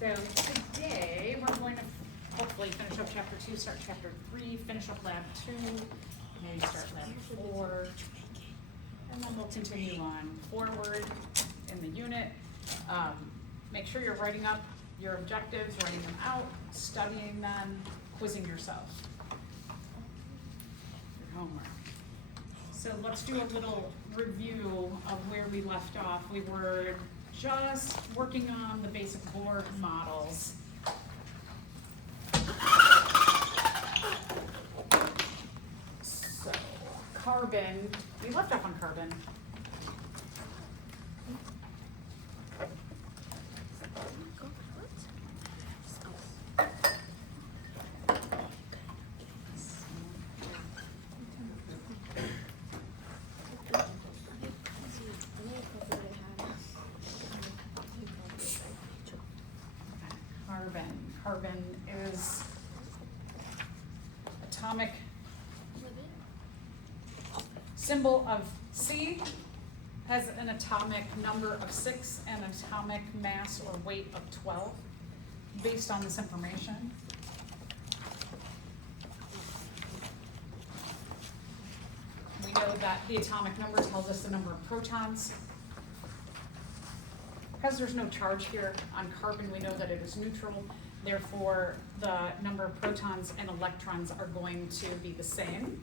So today we're going to hopefully finish up chapter 2, start chapter 3, finish up lab 2, maybe start lab 4, and then we'll continue on forward in the unit. Make sure you're writing up your objectives, writing them out, studying them, quizzing yourself. Your homework. So let's do a little review of where we left off. We were just working on the basic Bohr models. So carbon, we left off on carbon. Carbon is atomic symbol of C, has an atomic number of 6 and an atomic mass or weight of 12 based on this information. We know that the atomic number tells us the number of protons. Because there's no charge here on carbon, we know that it is neutral. Therefore, the number of protons and electrons are going to be the same.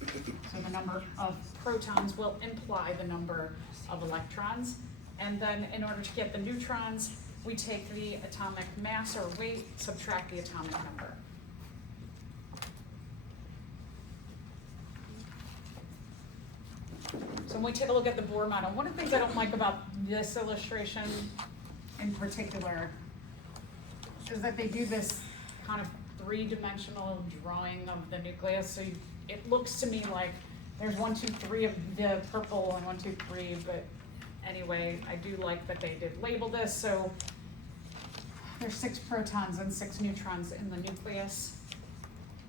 So the number of protons will imply the number of electrons. And then in order to get the neutrons, we take the atomic mass or weight, subtract the atomic number. So when we take a look at the Bohr model, one of the things I don't like about this illustration in particular is that they do this kind of three-dimensional drawing of the nucleus. So it looks to me like there's 1, 2, 3 of the purple and 1, 2, 3, but anyway, I do like that they did label this. So there's 6 protons and 6 neutrons in the nucleus.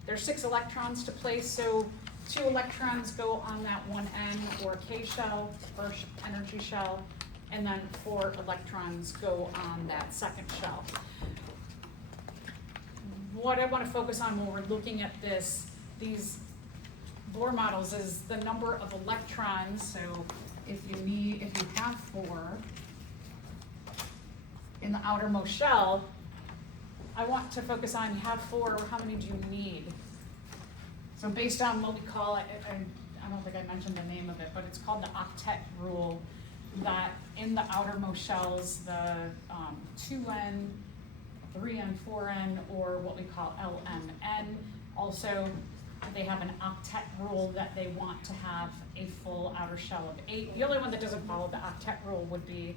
There's 6 electrons to place, so 2 electrons go on that one N or K shell, first energy shell, and then 4 electrons go on that second shell. What I want to focus on when we're looking at these Bohr models is the number of electrons. So if you have 4 in the outermost shell, I want to focus on you have 4, how many do you need? So based on what we call it, I don't think I mentioned the name of it, but it's called the octet rule, that in the outermost shells, the 2N, 3N, 4N, or what we call LMN, also they have an octet rule that they want to have a full outer shell of 8. The only one that doesn't follow the octet rule would be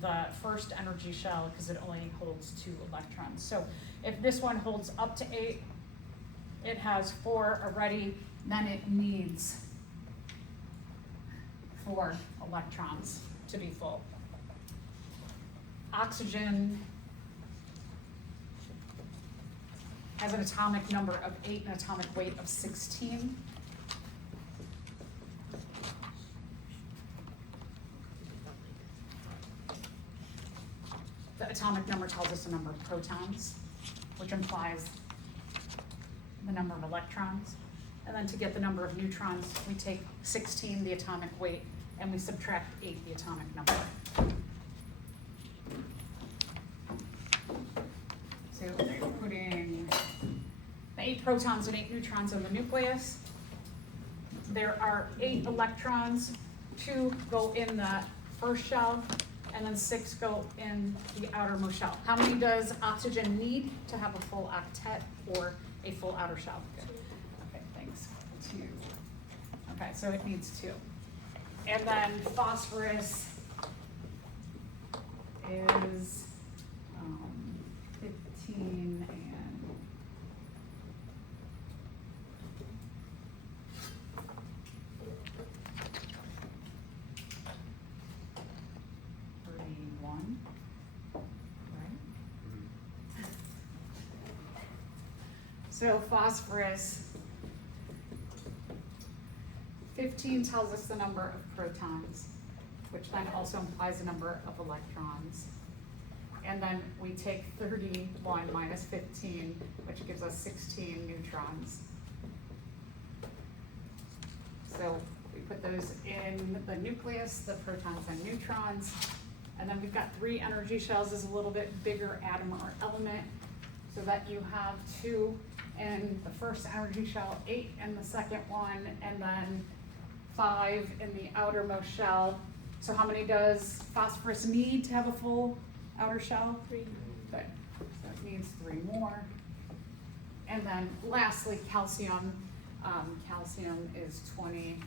the first energy shell, because it only holds 2 electrons. So if this one holds up to 8, it has 4 already, then it needs 4 electrons to be full. Oxygen has an atomic number of 8 and an atomic weight of 16. The atomic number tells us the number of protons, which implies the number of electrons. And then to get the number of neutrons, we take 16, the atomic weight, and we subtract 8, the atomic number. So we're putting the 8 protons and 8 neutrons in the nucleus. There are 8 electrons, 2 go in the first shell, and then 6 go in the outermost shell. How many does oxygen need to have a full octet or a full outer shell? Good. Okay, thanks. 2. Okay, so it needs 2. And then phosphorus is 15 and 31, right? So phosphorus, 15 tells us the number of protons, which then also implies the number of electrons. and then we take 31 minus 15, which gives us 16 neutrons. So we put those in the nucleus, the protons and neutrons, and then we've got 3 energy shells. This is a little bit bigger atom or element, so that you have 2 in the first energy shell, 8 in the second one, and then 5 in the outermost shell. So how many does phosphorus need to have a full outer shell? 3. Good. So that means 3 more. And then lastly, calcium. Calcium is 20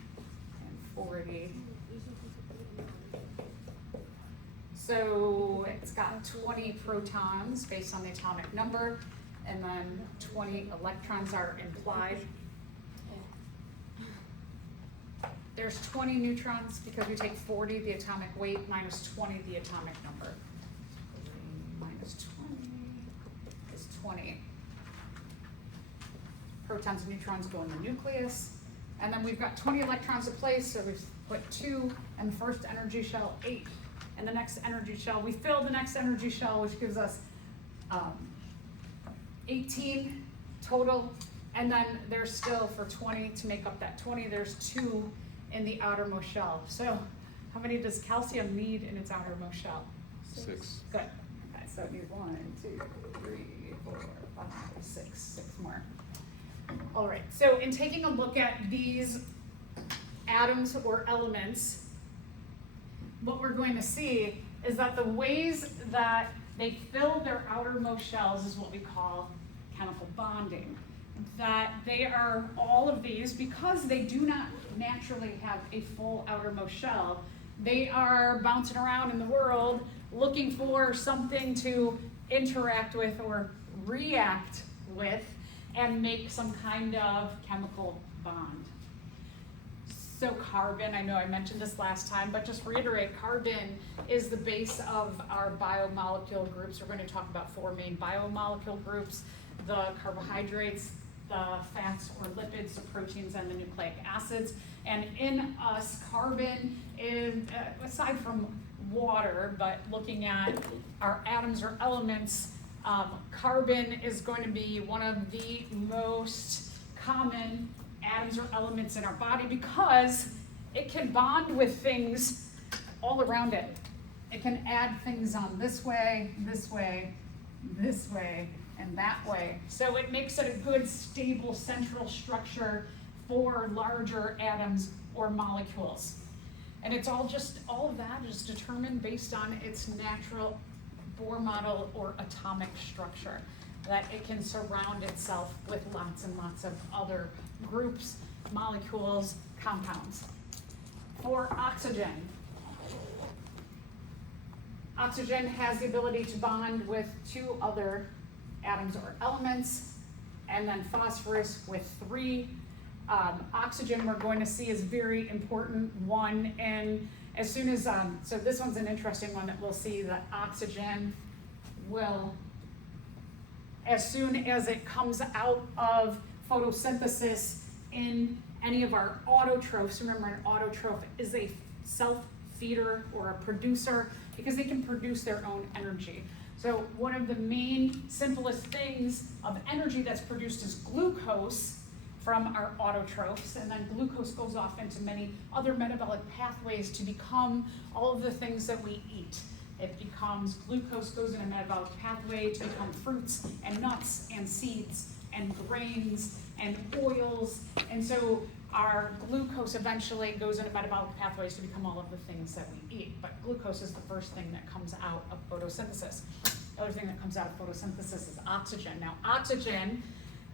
and 40. So it's got 20 protons based on the atomic number, and then 20 electrons are implied. There's 20 neutrons because we take 40, the atomic weight, minus 20, the atomic number. 3 minus 20 is 20. Protons and neutrons go in the nucleus. And then we've got 20 electrons to place, so we've put 2 in the first energy shell, 8 in the next energy shell. We fill the next energy shell, which gives us 18 total. And then there's still, for 20 to make up that 20, there's 2 in the outermost shell. So how many does calcium need in its outermost shell? 6. Good. Okay, so it needs 1, 2, 3, 4, 5, 6. 6 more. All right, so in taking a look at these atoms or elements, what we're going to see is that the ways that they fill their outermost shells is what we call chemical bonding. That they are all of these, because they do not naturally have a full outermost shell, they are bouncing around in the world looking for something to interact with or react with and make some kind of chemical bond. So carbon, I know I mentioned this last time, but just reiterate, carbon is the base of our biomolecule groups. We're going to talk about 4 main biomolecule groups: the carbohydrates, the fats or lipids, the proteins, and the nucleic acids. And in us, carbon is, aside from water, but looking at our atoms or elements, carbon is going to be one of the most common atoms or elements in our body because it can bond with things all around it. It can add things on this way, this way, this way, and that way. So it makes it a good, stable, central structure for larger atoms or molecules. And it's all of that is determined based on its natural Bohr model or atomic structure, that it can surround itself with lots and lots of other groups, molecules, compounds. For oxygen, oxygen has the ability to bond with 2 other atoms or elements, and then phosphorus with 3. Oxygen, we're going to see, is very important one, and as soon as, so this one's an interesting one that we'll see that oxygen will, as soon as it comes out of photosynthesis in any of our autotrophs, remember an autotroph is a self-feeder or a producer because they can produce their own energy. So one of the main, simplest things of energy that's produced is glucose from our autotrophs, and then glucose goes off into many other metabolic pathways to become all of the things that we eat. It becomes, glucose goes in a metabolic pathway to become fruits and nuts and seeds and grains and oils, and so our glucose eventually goes into metabolic pathways to become all of the things that we eat. But glucose is the first thing that comes out of photosynthesis. The other thing that comes out of photosynthesis is oxygen. Now, oxygen,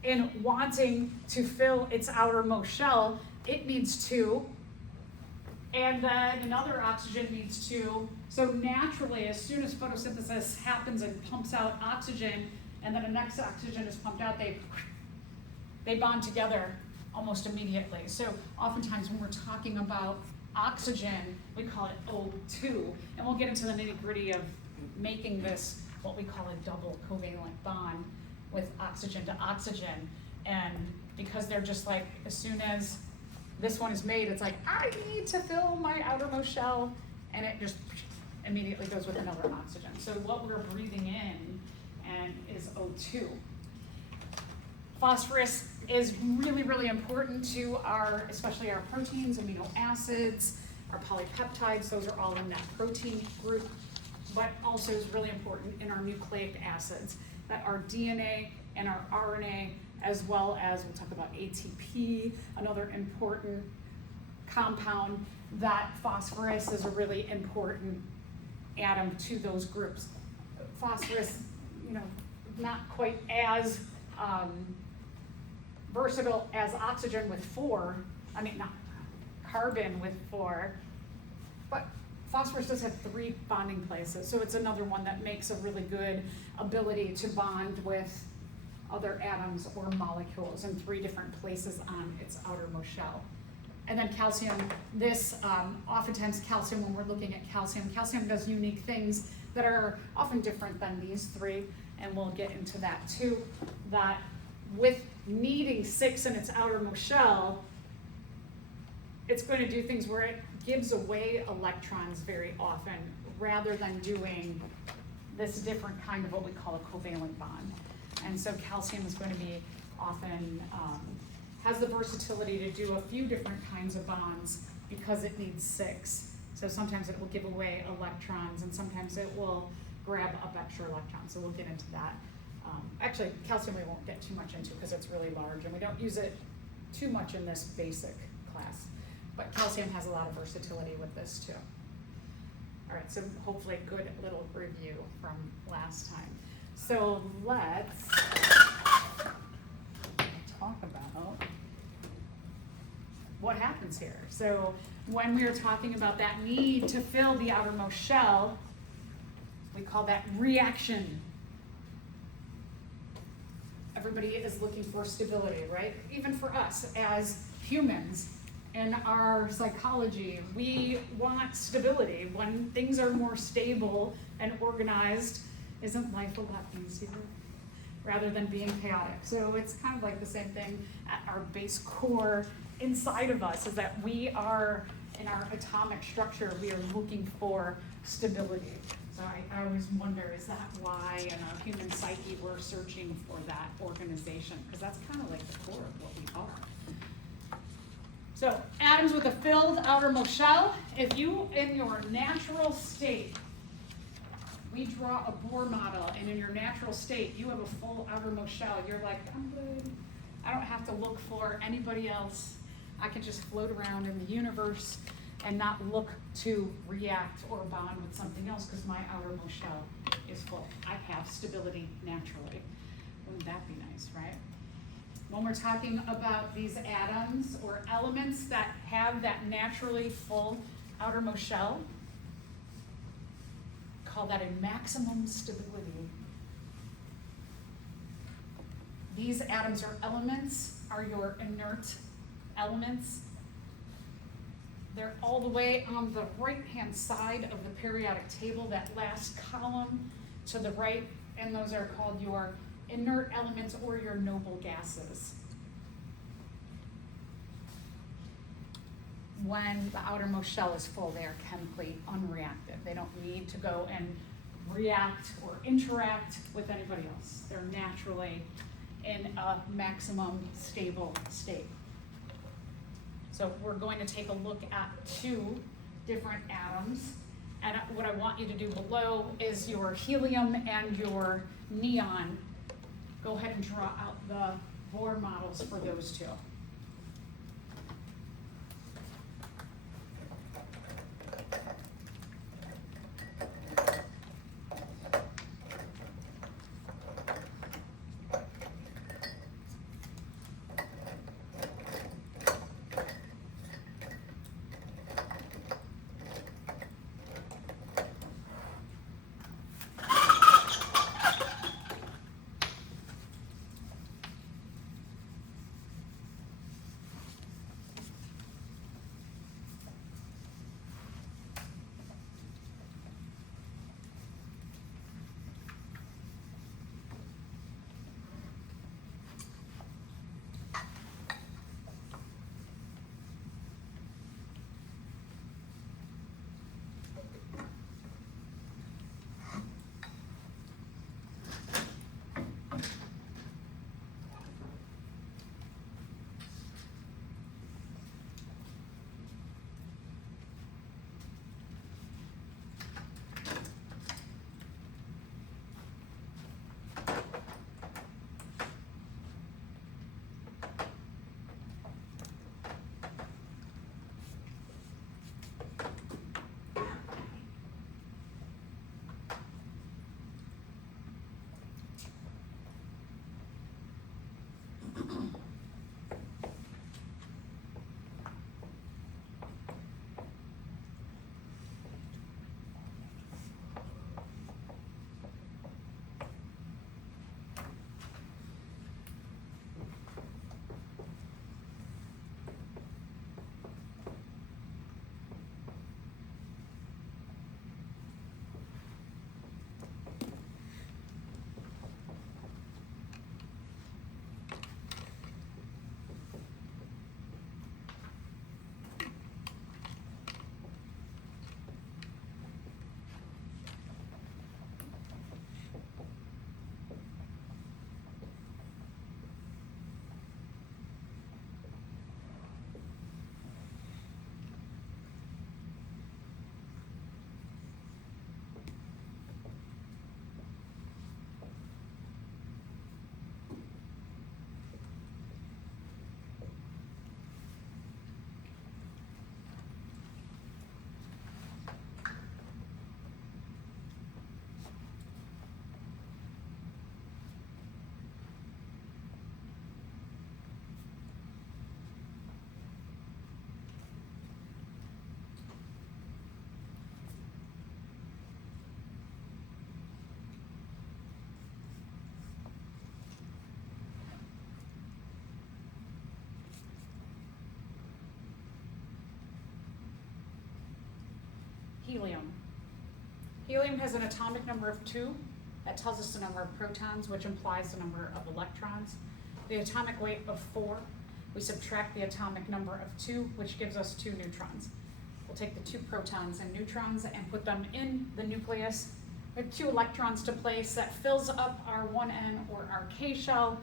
in wanting to fill its outermost shell, it needs 2, and then another oxygen needs 2. So naturally, as soon as photosynthesis happens and pumps out oxygen, and then the next oxygen is pumped out, they bond together almost immediately. So oftentimes when we're talking about oxygen, we call it O2, and we'll get into the nitty-gritty of making this what we call a double covalent bond with oxygen to oxygen. And because they're just like, as soon as this one is made, it's like, I need to fill my outermost shell, and it just immediately goes with another oxygen. So what we're breathing in and is O2. Phosphorus is really, really important to our, especially our proteins, amino acids, our polypeptides. Those are all in that protein group, but also is really important in our nucleic acids, that our DNA and our RNA, as well as we'll talk about ATP, another important compound, that phosphorus is a really important atom to those groups. Phosphorus, not quite as versatile as oxygen with carbon with 4, but phosphorus does have 3 bonding places, so it's another one that makes a really good ability to bond with other atoms or molecules in 3 different places on its outermost shell. And then calcium, oftentimes calcium, when we're looking at calcium does unique things that are often different than these 3, and we'll get into that too, that with needing 6 in its outermost shell, it's going to do things where it gives away electrons very often, rather than doing this different kind of what we call a covalent bond. And so calcium is going to be often, has the versatility to do a few different kinds of bonds because it needs 6. So sometimes it will give away electrons, and sometimes it will grab up extra electrons. So we'll get into that. Actually, calcium we won't get too much into because it's really large, and we don't use it too much in this basic class. But calcium has a lot of versatility with this too. All right, so hopefully a good little review from last time. So let's talk about what happens here. So when we are talking about that need to fill the outermost shell, we call that reaction. Everybody is looking for stability, right? Even for us as humans in our psychology, we want stability. When things are more stable and organized, isn't life a lot easier rather than being chaotic? So it's kind of like the same thing at our base core inside of us, is that we are, in our atomic structure, we are looking for stability. So I always wonder, is that why in our human psyche we're searching for that organization? Because that's kind of like the core of what we are. So atoms with a filled outermost shell. If you, in your natural state, we draw a Bohr model, and in your natural state, you have a full outermost shell. You're like, I'm good. I don't have to look for anybody else. I can just float around in the universe and not look to react or bond with something else because my outermost shell is full. I have stability naturally. Wouldn't that be nice, right? When we're talking about these atoms or elements that have that naturally full outermost shell, call that a maximum stability. These atoms or elements are your inert elements. They're all the way on the right-hand side of the periodic table, that last column to the right, and those are called your inert elements or your noble gases. When the outermost shell is full, they are chemically unreactive. They don't need to go and react or interact with anybody else. They're naturally in a maximum stable state. So we're going to take a look at 2 different atoms. And what I want you to do below is your helium and your neon. Go ahead and draw out the Bohr models for those 2. helium. Helium has an atomic number of 2. That tells us the number of protons, which implies the number of electrons. The atomic weight of 4. We subtract the atomic number of 2, which gives us 2 neutrons. We'll take the 2 protons and neutrons and put them in the nucleus. We have 2 electrons to place. That fills up our 1n or our K shell.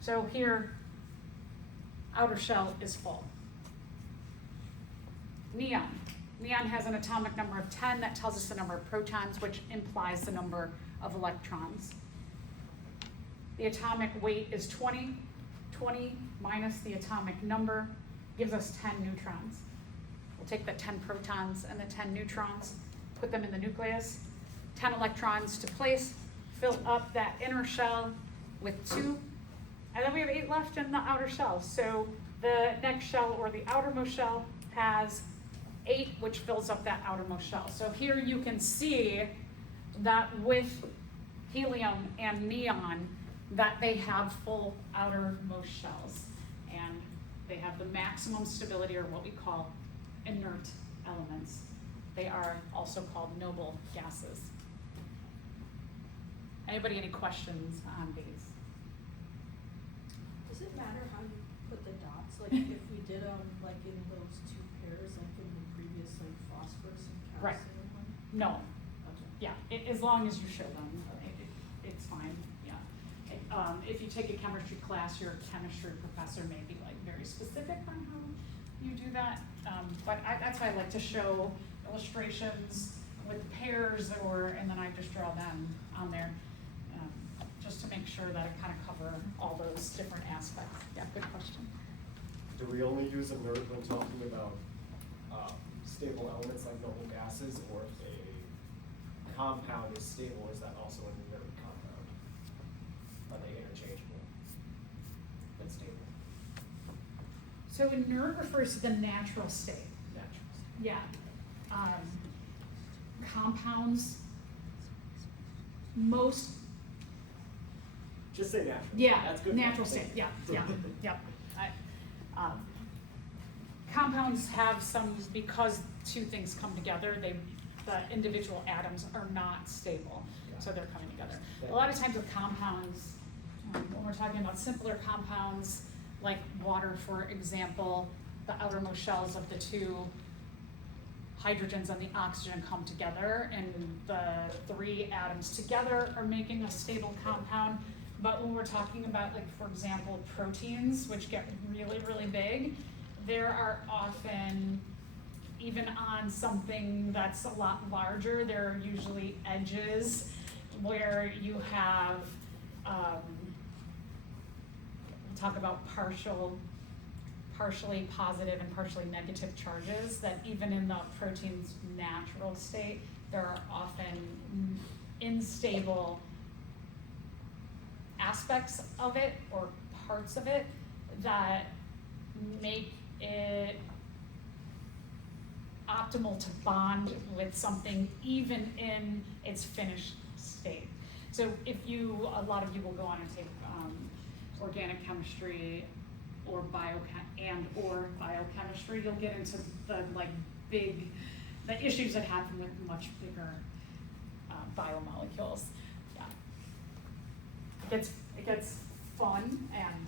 So here, outer shell is full. Neon. Neon has an atomic number of 10. That tells us the number of protons, which implies the number of electrons. The atomic weight is 20. 20 minus the atomic number gives us 10 neutrons. We'll take the 10 protons and the 10 neutrons, put them in the nucleus, 10 electrons to place, fill up that inner shell with 2, and then we have 8 left in the outer shell. So the next shell, or the outermost shell, has 8, which fills up that outermost shell. So here you can see that with helium and neon, that they have full outermost shells, and they have the maximum stability, or what we call inert elements. They are also called noble gases. Anybody any questions on these? Does it matter how you put the dots? Like if we did like in those 2 pairs, like in the previous like phosphorus and Right. calcium one? No. Okay. Yeah, as long as you show them, it's fine. Yeah. If you take a chemistry class, your chemistry professor may be like very specific on how you do that. But that's why I like to show illustrations with pairs, and then I just draw them on there, just to make sure that I kind of cover all those different aspects. Yeah, good question. Do we only use inert when talking about stable elements like noble gases, or if a compound is stable, is that also an inert compound? Are they interchangeable and stable? So inert refers to the natural state. Natural. Yeah. Compounds, most, Just say natural. yeah, That's good. natural state, yeah. Compounds have some, because 2 things come together, the individual atoms are not stable, so they're coming together. A lot of times with compounds, when we're talking about simpler compounds, like water, for example, the outermost shells of the 2 hydrogens and the oxygen come together, and the 3 atoms together are making a stable compound. But when we're talking about, like, for example, proteins, which get really, really big, there are often, even on something that's a lot larger, there are usually edges where you have, we'll talk about partially positive and partially negative charges, that even in the protein's natural state, there are often unstable aspects of it or parts of it that make it optimal to bond with something even in its finished state. So a lot of you will go on and take organic chemistry or biochemistry, you'll get into the issues that happen with much bigger biomolecules. Yeah. It gets fun and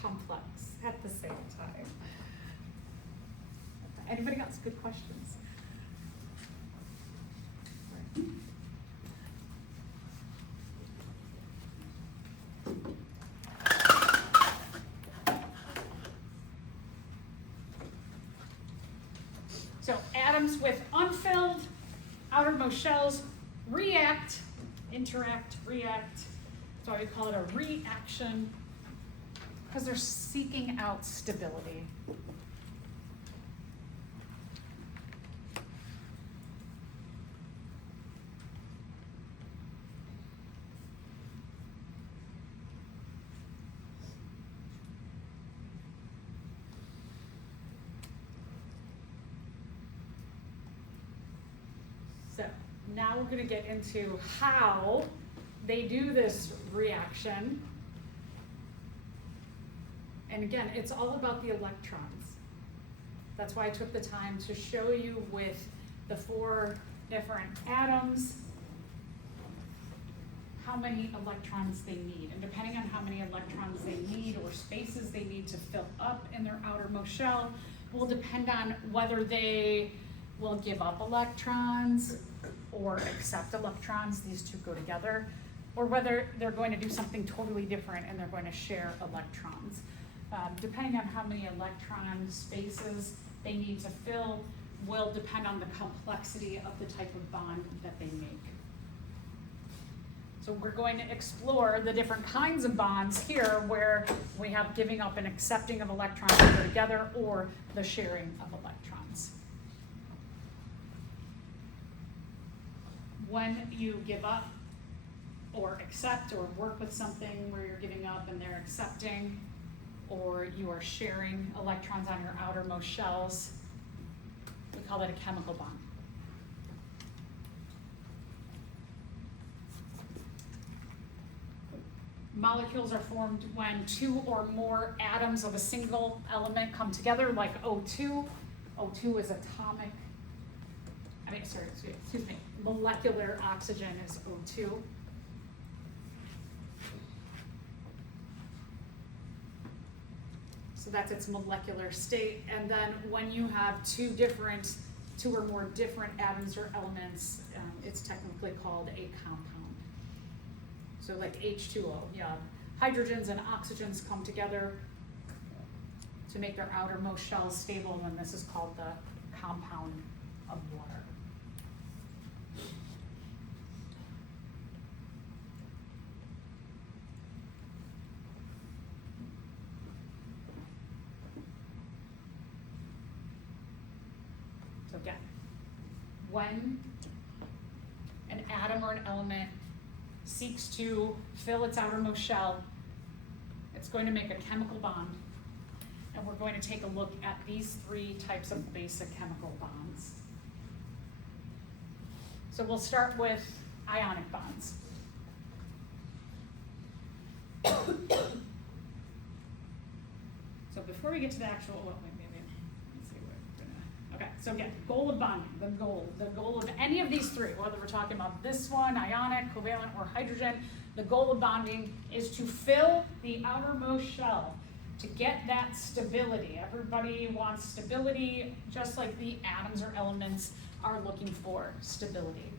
complex at the same time. Anybody else? Good questions? So atoms with unfilled outermost shells interact. That's why we call it a reaction, because they're seeking out stability. So now we're going to get into how they do this reaction. And again, it's all about the electrons. That's why I took the time to show you with the 4 different atoms how many electrons they need. And depending on how many electrons they need or spaces they need to fill up in their outermost shell will depend on whether they will give up electrons or accept electrons, these two go together, or whether they're going to do something totally different and they're going to share electrons. Depending on how many electron spaces they need to fill will depend on the complexity of the type of bond that they make. So we're going to explore the different kinds of bonds here where we have giving up and accepting of electrons to go together or the sharing of electrons. When you give up or accept or work with something where you're giving up and they're accepting, or you are sharing electrons on your outermost shells, we call that a chemical bond. Molecules are formed when 2 or more atoms of a single element come together, like O2. O2 is atomic, excuse me, molecular oxygen is O2. So that's its molecular state. And then when you have 2 or more different atoms or elements, it's technically called a compound. So like H2O, yeah, hydrogens and oxygens come together to make their outermost shells stable, and this is called the compound of water. So again, when an atom or an element seeks to fill its outermost shell, it's going to make a chemical bond. And we're going to take a look at these 3 types of basic chemical bonds. So we'll start with ionic bonds. So before we get to the actual, let's see what we're gonna, okay, so again, goal of bonding, the goal of any of these 3, whether we're talking about this one, ionic, covalent, or hydrogen, the goal of bonding is to fill the outermost shell to get that stability. Everybody wants stability, just like the atoms or elements are looking for stability.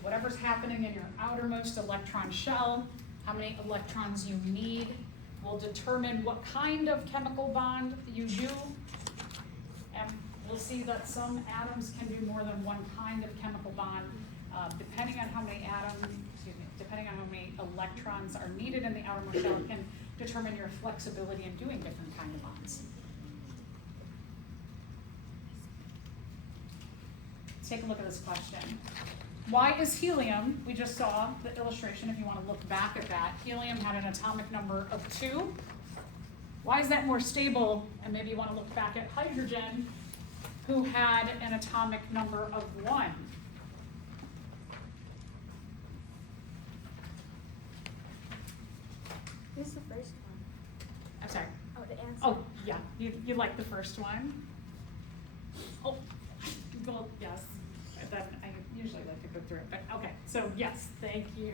Whatever's happening in your outermost electron shell, how many electrons you need, will determine what kind of chemical bond you do. And we'll see that some atoms can do more than one kind of chemical bond, depending on how many depending on how many electrons are needed in the outermost shell, can determine your flexibility in doing different kind of bonds. Let's take a look at this question. Why is helium, we just saw the illustration if you want to look back at that, helium had an atomic number of 2. Why is that more stable? And maybe you want to look back at hydrogen, who had an atomic number of 1. This is the first one. I'm sorry. Oh, the answer. Oh, yeah, you like the first one? Oh, well, yes. I usually like to go through it, but okay. So yes, thank you,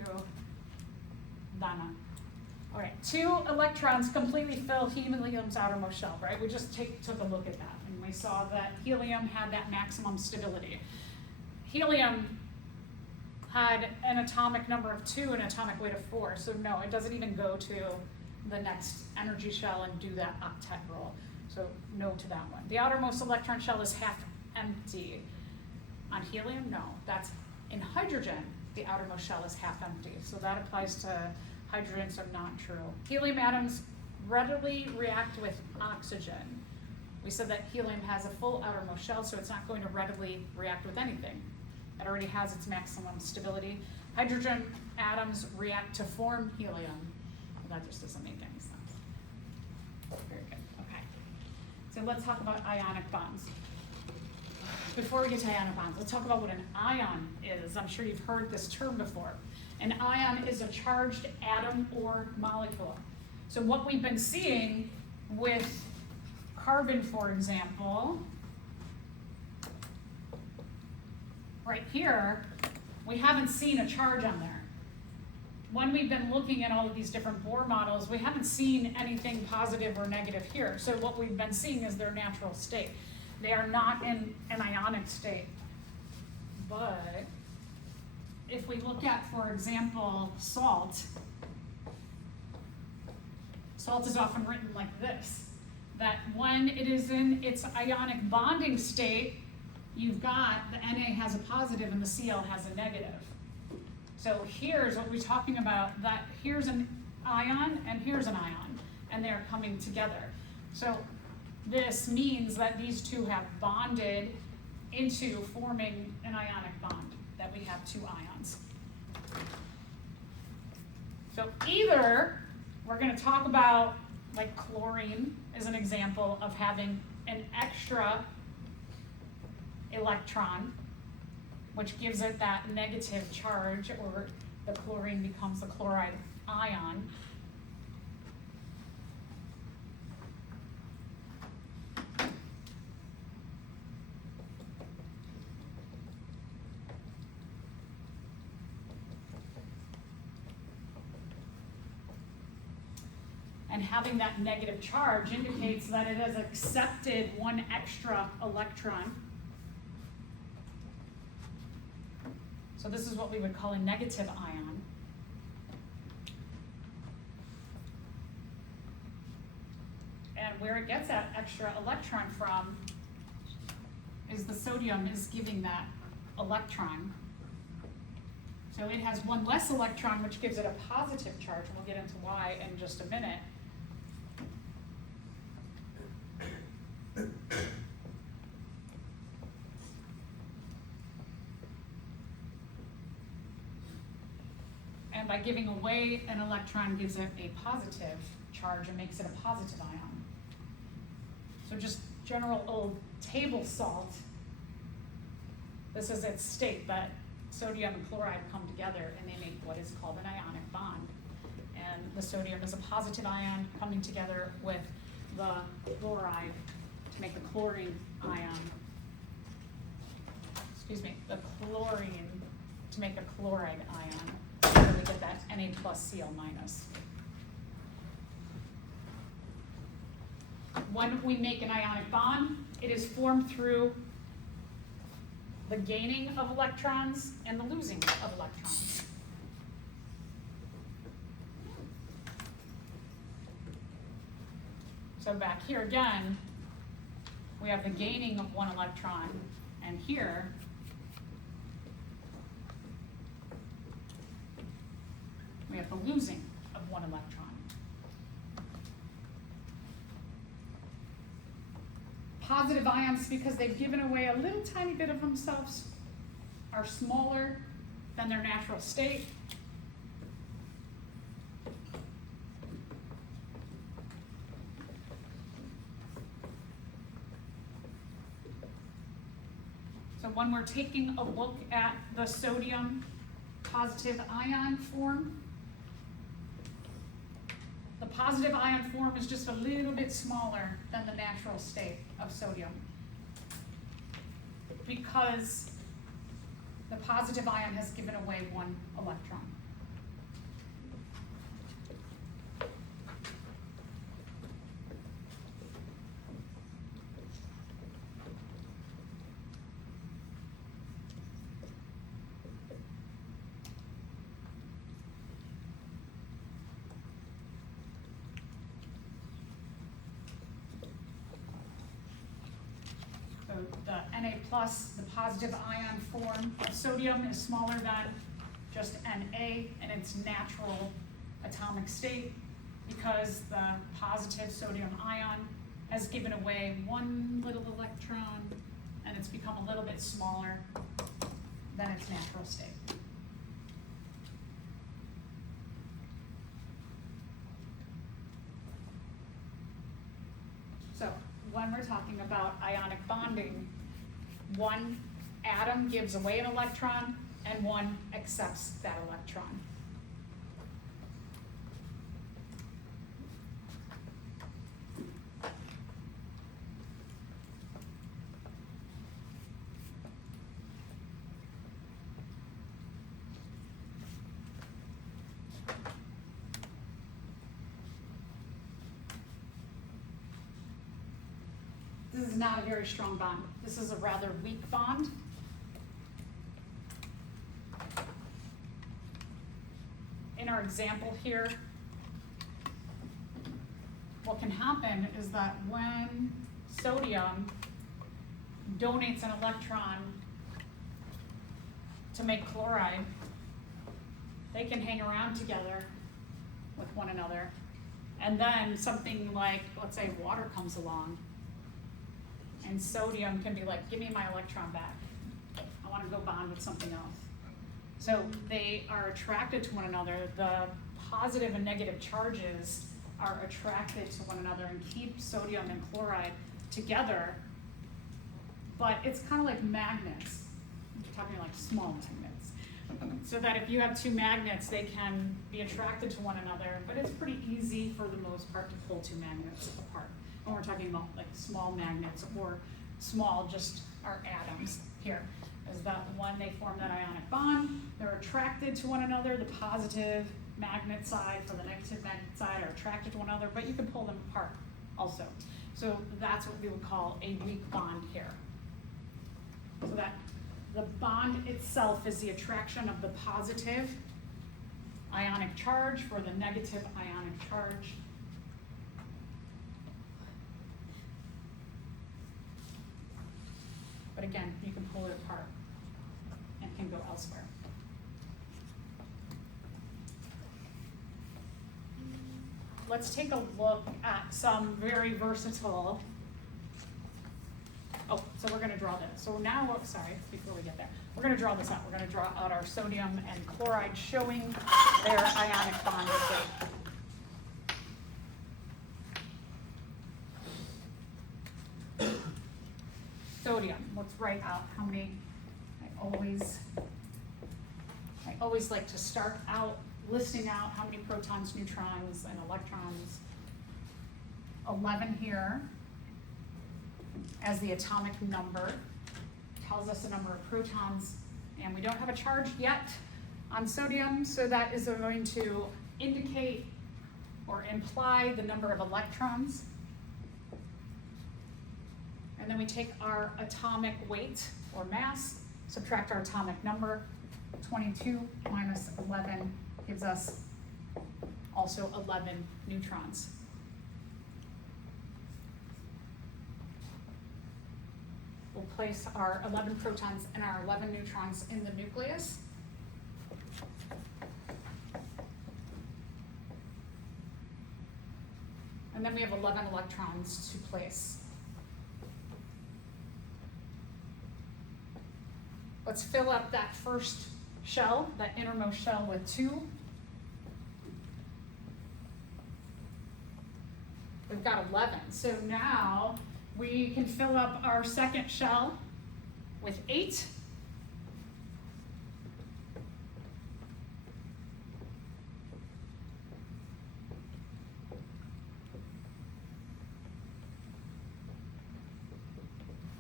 Donna. All right, 2 electrons completely fill helium's outermost shell, right? We just took a look at that, and we saw that helium had that maximum stability. Helium had an atomic number of 2 and an atomic weight of 4, so no, it doesn't even go to the next energy shell and do that octet roll. So no to that one. The outermost electron shell is half empty. On helium, no. That's in hydrogen, the outermost shell is half empty. So that applies to hydrogen, so not true. Helium atoms readily react with oxygen. We said that helium has a full outermost shell, so it's not going to readily react with anything. It already has its maximum stability. Hydrogen atoms react to form helium. Well, that just doesn't make any sense. Very good, okay. So let's talk about ionic bonds. Before we get to ionic bonds, let's talk about what an ion is. I'm sure you've heard this term before. An ion is a charged atom or molecule. So what we've been seeing with carbon, for example, right here, we haven't seen a charge on there. When we've been looking at all of these different Bohr models, we haven't seen anything positive or negative here. So what we've been seeing is their natural state. They are not in an ionic state. But if we look at, for example, salt, salt is often written like this, that when it is in its ionic bonding state, you've got the Na has a positive and the Cl has a negative. So here's what we're talking about, that here's an ion and here's an ion, and they're coming together. So this means that these two have bonded into forming an ionic bond, that we have two ions. So either we're going to talk about, like chlorine is an example of having an extra electron, which gives it that negative charge, or the chlorine becomes the chloride ion. And having that negative charge indicates that it has accepted one extra electron. So this is what we would call a negative ion. And where it gets that extra electron from is the sodium is giving that electron. So it has one less electron, which gives it a positive charge, and we'll get into why in just a minute. And by giving away an electron gives it a positive charge and makes it a positive ion. So just general old table salt, this is its state, that sodium and chloride come together and they make what is called an ionic bond. And the sodium is a positive ion coming together with the chloride to make the chlorine ion. Excuse me, the chlorine to make a chloride ion. So we get that Na plus Cl minus. When we make an ionic bond, it is formed through the gaining of electrons and the losing of electrons. So back here again, we have the gaining of one electron, and here we have the losing of one electron. Positive ions, because they've given away a little tiny bit of themselves, are smaller than their natural state. So when we're taking a look at the sodium positive ion form, the positive ion form is just a little bit smaller than the natural state of sodium, because the positive ion has given away one electron. The Na plus, the positive ion form of sodium, is smaller than just Na in its natural atomic state, because the positive sodium ion has given away one little electron, and it's become a little bit smaller than its natural state. So when we're talking about ionic bonding, one atom gives away an electron and one accepts that electron. This is not a very strong bond. This is a rather weak bond. In our example here, what can happen is that when sodium donates an electron to make chloride, they can hang around together with one another. And then something like, let's say water comes along, and sodium can be like, give me my electron back. I want to go bond with something else. So they are attracted to one another. The positive and negative charges are attracted to one another and keep sodium and chloride together. But it's kind of like magnets. We're talking like small magnets. So that if you have two magnets, they can be attracted to one another, but it's pretty easy for the most part to pull two magnets apart. When we're talking about like small magnets or small just our atoms here, is that when they form that ionic bond, they're attracted to one another. The positive magnet side for the negative magnet side are attracted to one another, but you can pull them apart also. So that's what we would call a weak bond here. So that the bond itself is the attraction of the positive ionic charge for the negative ionic charge. But again, you can pull it apart and can go elsewhere. Let's take a look at some very versatile. Oh, so we're going to draw this. So now, sorry, before we get there, we're going to draw this out. We're going to draw out our sodium and chloride showing their ionic bond state. Sodium, let's write out how many. I always like to start out listing out how many protons, neutrons, and electrons. 11 here as the atomic number tells us the number of protons, and we don't have a charge yet on sodium, so that is going to indicate or imply the number of electrons. And then we take our atomic weight or mass, subtract our atomic number. 22 minus 11 gives us also 11 neutrons. We'll place our 11 protons and our 11 neutrons in the nucleus. And then we have 11 electrons to place. Let's fill up that first shell, that innermost shell, with 2. We've got 11. So now we can fill up our second shell with 8.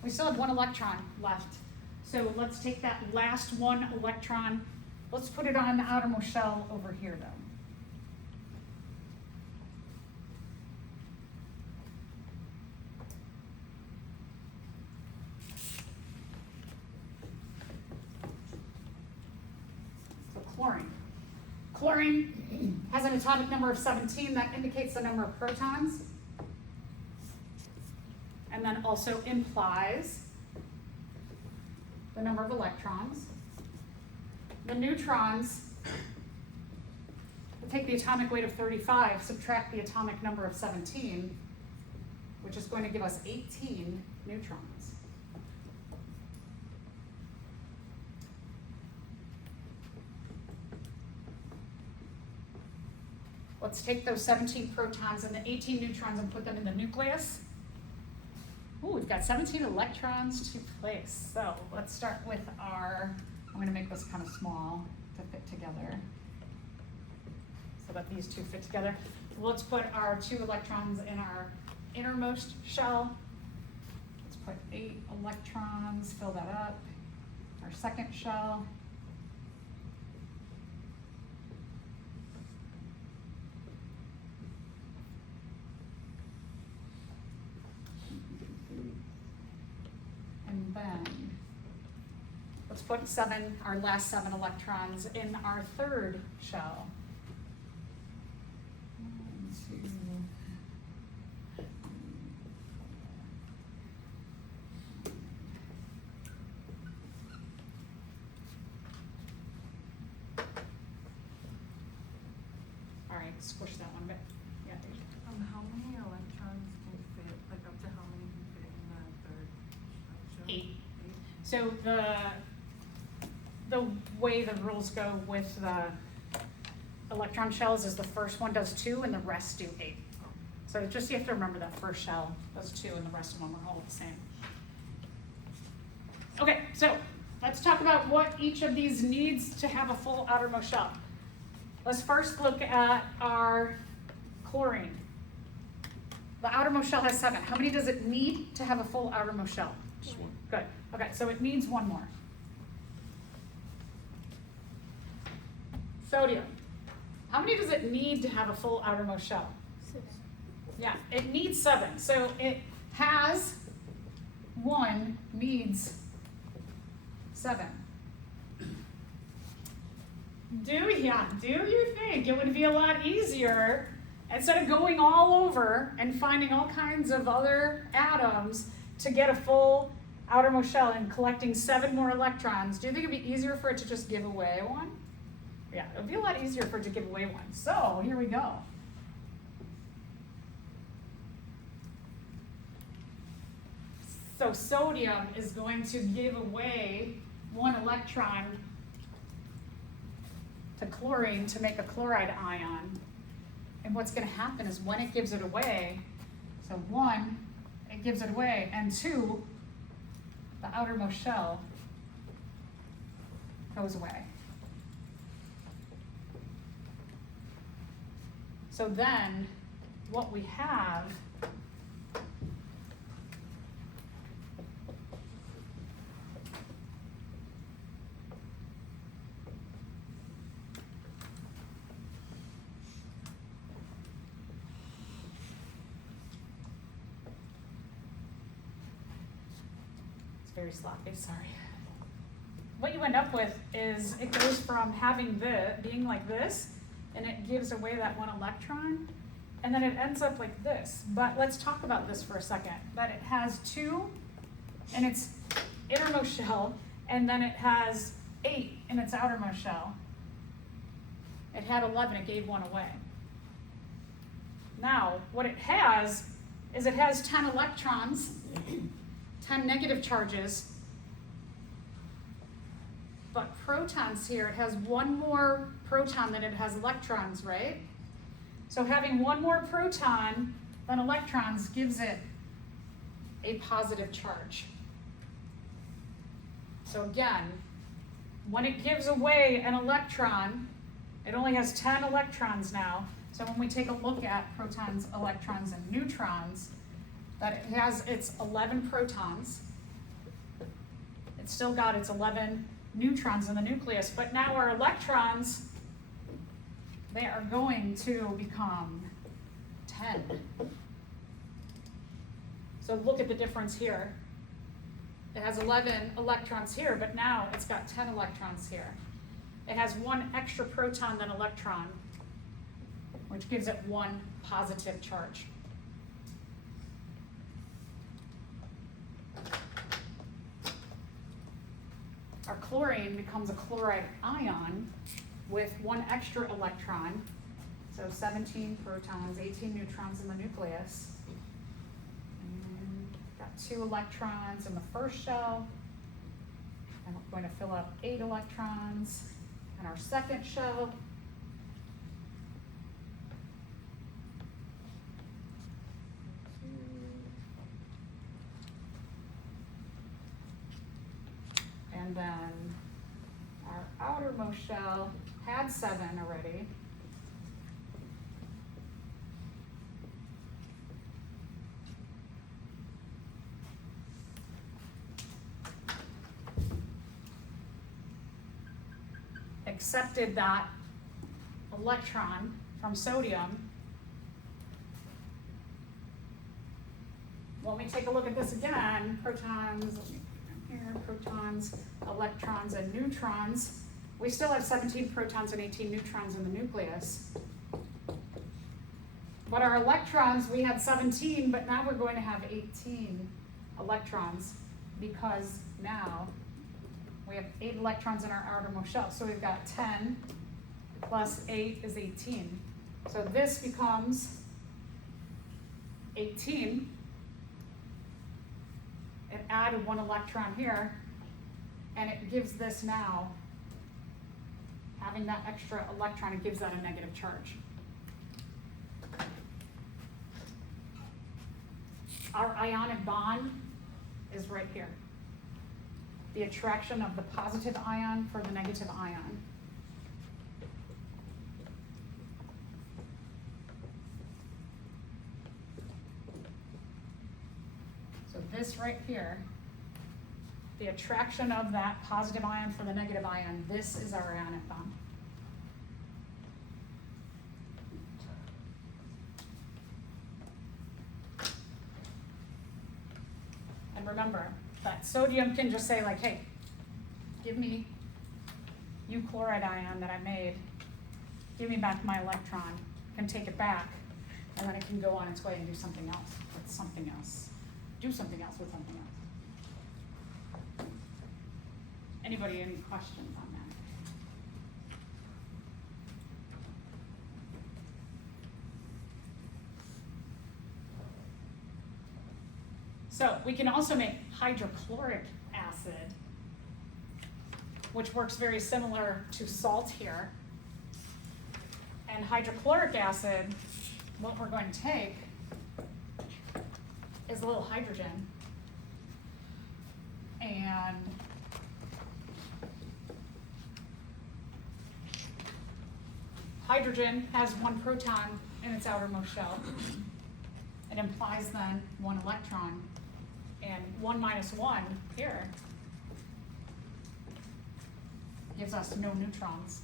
We still have 1 electron left. So let's take that last 1 electron, let's put it on the outermost shell over here though. So chlorine. Chlorine has an atomic number of 17, that indicates the number of protons, and then also implies the number of electrons. The neutrons, we'll take the atomic weight of 35, subtract the atomic number of 17, which is going to give us 18 neutrons. Let's take those 17 protons and the 18 neutrons and put them in the nucleus. Ooh, we've got 17 electrons to place. So let's start with our, I'm going to make this kind of small to fit together so that these two fit together. Let's put our 2 electrons in our innermost shell. Let's put 8 electrons, fill that up. Our second shell. put our last 7 electrons in our third shell. 1, 2. All right, squish that one a bit. Yeah, there you go. How many electrons can fit, like up to how many can fit in the third shell? 8. So the way the rules go with the electron shells is the first one does 2 and the rest do 8. So just you have to remember that first shell does 2 and the rest of them are all the same. Okay, so let's talk about what each of these needs to have a full outermost shell. Let's first look at our chlorine. The outermost shell has 7. How many does it need to have a full outermost shell? Just one. Good. Okay, so it needs 1 more. Sodium. How many does it need to have a full outermost shell? 6. Yeah, it needs 7. So it has 1, needs 7. Do you think it would be a lot easier, instead of going all over and finding all kinds of other atoms to get a full outermost shell and collecting 7 more electrons, do you think it'd be easier for it to just give away 1? Yeah, it would be a lot easier for it to give away 1. So here we go. So sodium is going to give away 1 electron to chlorine to make a chloride ion. And what's going to happen is when it gives it away, so 1, it gives it away, and 2, the outermost shell goes away. So then what we have very sloppy, sorry. What you end up with is it goes from having being like this, and it gives away that 1 electron, and then it ends up like this. But let's talk about this for a second. That it has 2 in its innermost shell, and then it has 8 in its outermost shell. It had 11, it gave 1 away. Now, what it has is it has 10 electrons, 10 negative charges, but protons here, it has 1 more proton than it has electrons, right? So having 1 more proton than electrons gives it a positive charge. So again, when it gives away an electron, it only has 10 electrons now. So when we take a look at protons, electrons, and neutrons, that it has its 11 protons. It's still got its 11 neutrons in the nucleus, but now our electrons, they are going to become 10. So look at the difference here. It has 11 electrons here, but now it's got 10 electrons here. It has 1 extra proton than electron, which gives it 1 positive charge. Our chlorine becomes a chloride ion with 1 extra electron, so 17 protons, 18 neutrons in the nucleus. And got 2 electrons in the first shell, and we're going to fill up 8 electrons in our second shell. And then our outermost shell had 7 already. Accepted that electron from sodium. When we take a look at this again, protons, here, protons, electrons, and neutrons. We still have 17 protons and 18 neutrons in the nucleus. But our electrons, we had 17, but now we're going to have 18 electrons because now we have 8 electrons in our outermost shell. So we've got 10 plus 8 is 18. So this becomes 18. It added 1 electron here, and it gives this now, having that extra electron, it gives that a negative charge. Our ionic bond is right here. The attraction of the positive ion for the negative ion. So this right here, the attraction of that positive ion for the negative ion, this is our ionic bond. And remember that sodium can just say like, hey, give me you chloride ion that I made, give me back my electron, can take it back, and then it can go on its way and do something else with something else. Do something else with something else. Anybody, any questions on that? So we can also make hydrochloric acid, which works very similar to salt here. And hydrochloric acid, what we're going to take is a little hydrogen, and hydrogen has 1 proton in its outermost shell. It implies then 1 electron, and 1 minus 1 here gives us no neutrons.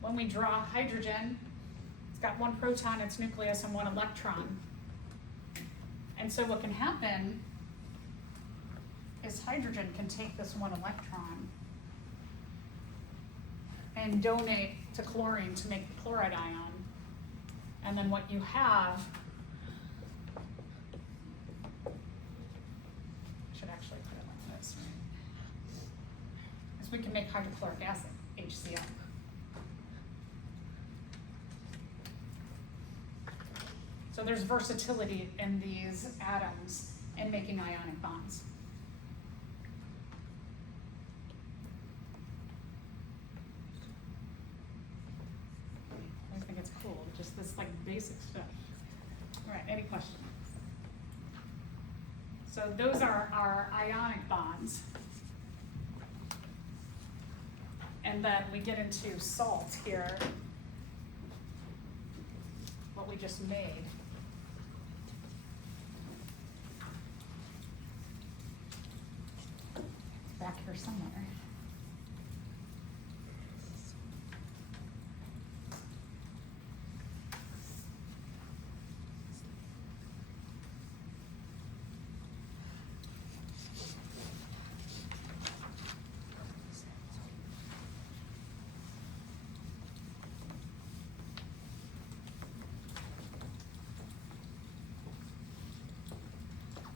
When we draw hydrogen, it's got 1 proton, its nucleus, and 1 electron. And so what can happen is hydrogen can take this 1 electron and donate to chlorine to make the chloride ion. And then what you have, I should actually put it like this, right? Is we can make hydrochloric acid, HCl. So there's versatility in these atoms in making ionic bonds. I think it's cool, just this like basic stuff. All right, any questions? So those are our ionic bonds. And then we get into salt here, what we just made. Back here somewhere.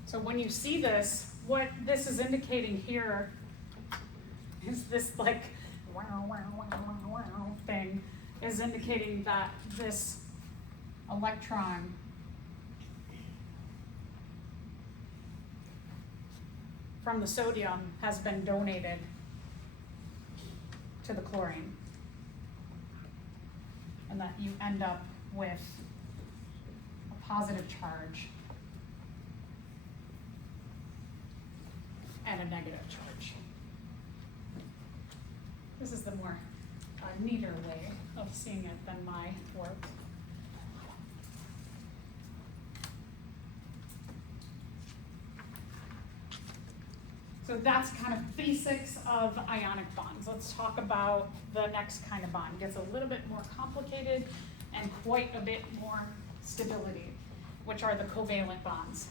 So when you see this, what this is indicating here is this like wow, wow, wow, wow, wow thing is indicating that this electron from the sodium has been donated to the chlorine, and that you end up with a positive charge and a negative charge. This is the more neater way of seeing it than my work. So that's kind of basics of ionic bonds. Let's talk about the next kind of bond. It gets a little bit more complicated, and quite a bit more stability, which are the covalent bonds.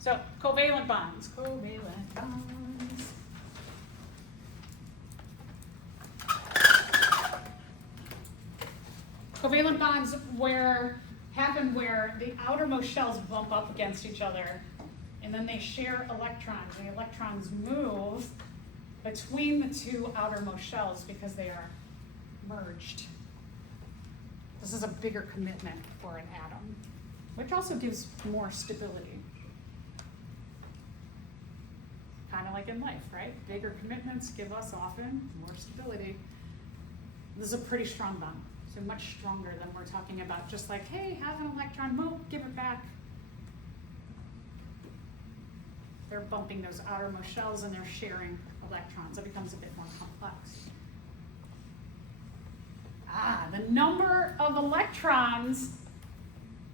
So covalent bonds. Covalent bonds happen where the outermost shells bump up against each other, and then they share electrons. The electrons move between the two outermost shells because they are merged. This is a bigger commitment for an atom, which also gives more stability. Kind of like in life, right? Bigger commitments give us often more stability. This is a pretty strong bond, so much stronger than we're talking about just like, hey, have an electron, move, give it back. They're bumping those outermost shells and they're sharing electrons. It becomes a bit more complex. The number of electrons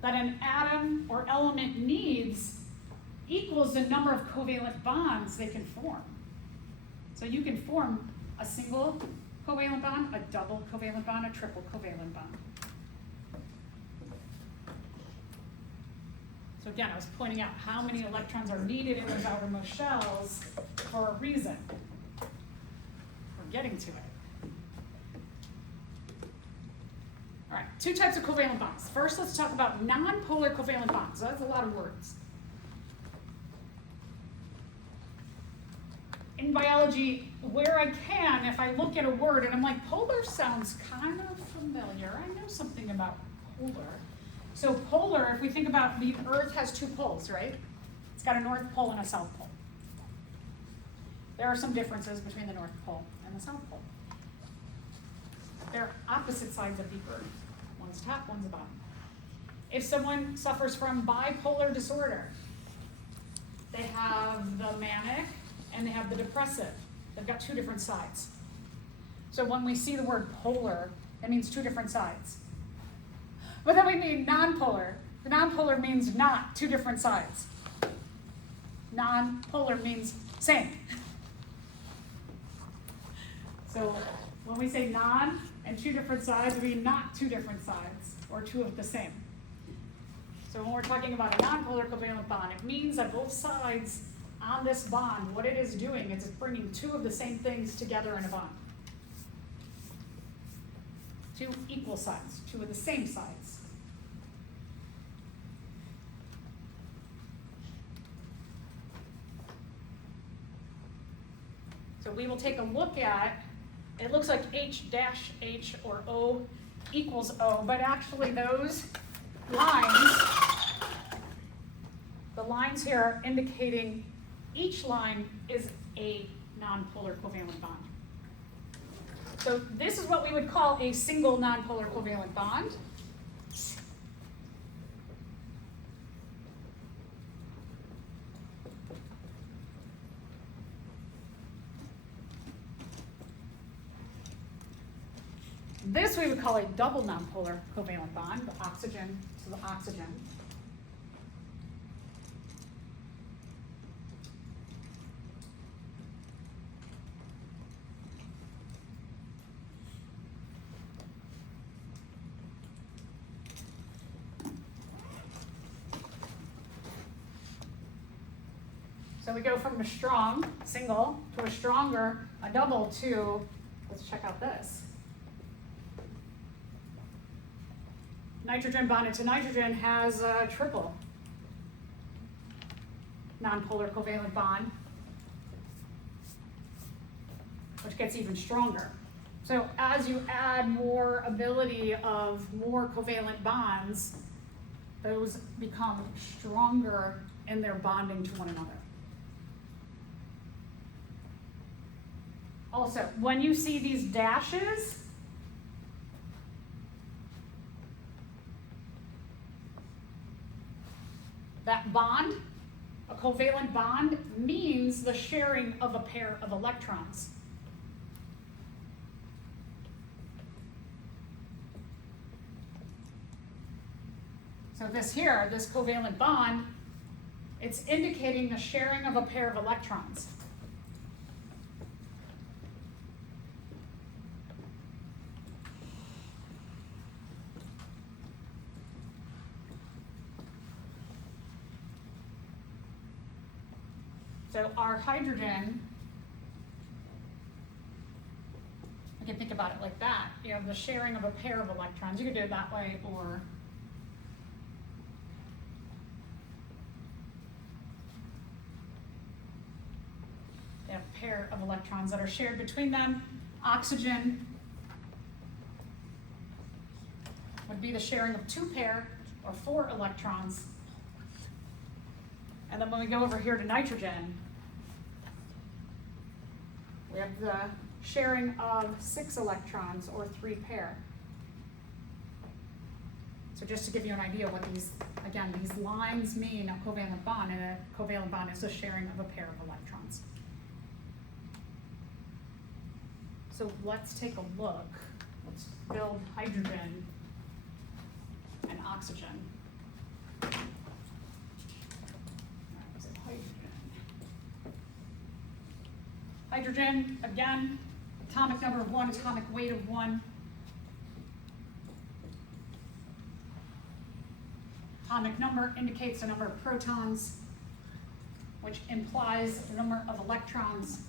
that an atom or element needs equals the number of covalent bonds they can form. So you can form a single covalent bond, a double covalent bond, a triple covalent bond. So again, I was pointing out how many electrons are needed in those outermost shells for a reason. We're getting to it. All right, two types of covalent bonds. First, let's talk about nonpolar covalent bonds. So that's a lot of words. In biology, where I can, if I look at a word and I'm like, polar sounds kind of familiar. I know something about polar. So polar, if we think about the Earth has two poles, right? It's got a North Pole and a South Pole. There are some differences between the North Pole and the South Pole. They're opposite sides of the Earth. One's top, one's bottom. If someone suffers from bipolar disorder, they have the manic and they have the depressive. They've got two different sides. So when we see the word polar, it means two different sides. But then we need nonpolar. The nonpolar means not two different sides. Nonpolar means same. So when we say non and two different sides, we mean not two different sides or two of the same. So when we're talking about a nonpolar covalent bond, it means that both sides on this bond, what it is doing is it's bringing two of the same things together in a bond. Two equal sides, two of the same sides. So we will take a look at, it looks like H dash H or O equals O, but actually those lines, the lines here are indicating each line is a nonpolar covalent bond. So this is what we would call a single nonpolar covalent bond. This we would call a double nonpolar covalent bond, the oxygen to the oxygen. So we go from a strong single to a stronger, a double to, let's check out this. Nitrogen bonded to nitrogen has a triple nonpolar covalent bond, which gets even stronger. So as you add more ability of more covalent bonds, those become stronger in their bonding to one another. Also, when you see these dashes, that bond, a covalent bond, means the sharing of a pair of electrons. So this here, this covalent bond, it's indicating the sharing of a pair of electrons. So our hydrogen, you can think about it like that. You have the sharing of a pair of electrons. You could do it that way, or they have a pair of electrons that are shared between them. Oxygen would be the sharing of 2 pair or 4 electrons. And then when we go over here to nitrogen, we have the sharing of 6 electrons or 3 pair. So just to give you an idea what these, again, these lines mean, a covalent bond, and a covalent bond is the sharing of a pair of electrons. So let's take a look. Let's build hydrogen and oxygen. Hydrogen, again, atomic number of 1, atomic weight of 1. Atomic number indicates the number of protons, which implies the number of electrons.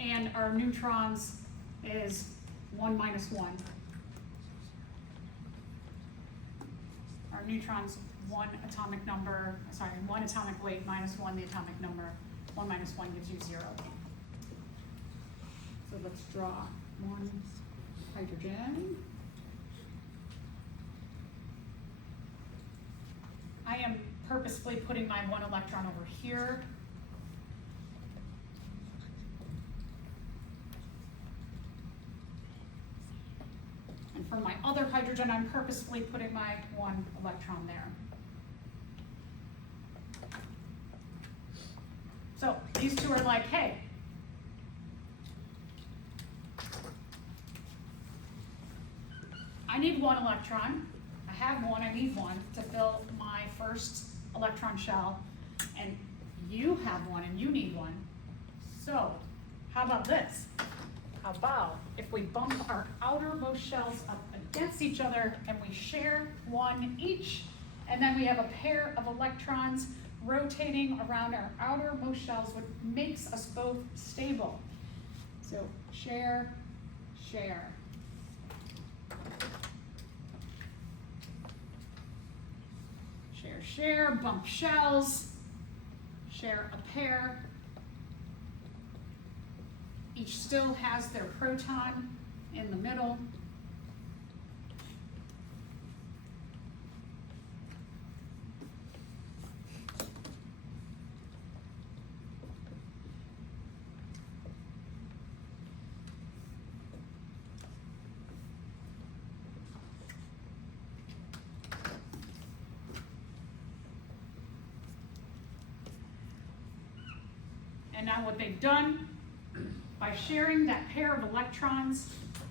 And our neutrons is 1 minus 1. Our neutrons, 1 atomic number, sorry, 1 atomic weight minus 1 the atomic number. 1 minus 1 gives you 0. So let's draw 1 hydrogen. I am purposefully putting my 1 electron over here. And for my other hydrogen, I'm purposefully putting my 1 electron there. So these two are like, hey, I need 1 electron. I have 1, I need 1 to fill my first electron shell, and you have 1 and you need 1. So how about this? How about if we bump our outermost shells up against each other and we share 1 each, and then we have a pair of electrons rotating around our outermost shells, which makes us both stable. So share, share. Share, share, bump shells, share a pair. Each still has their proton in the middle. And now what they've done, by sharing that pair of electrons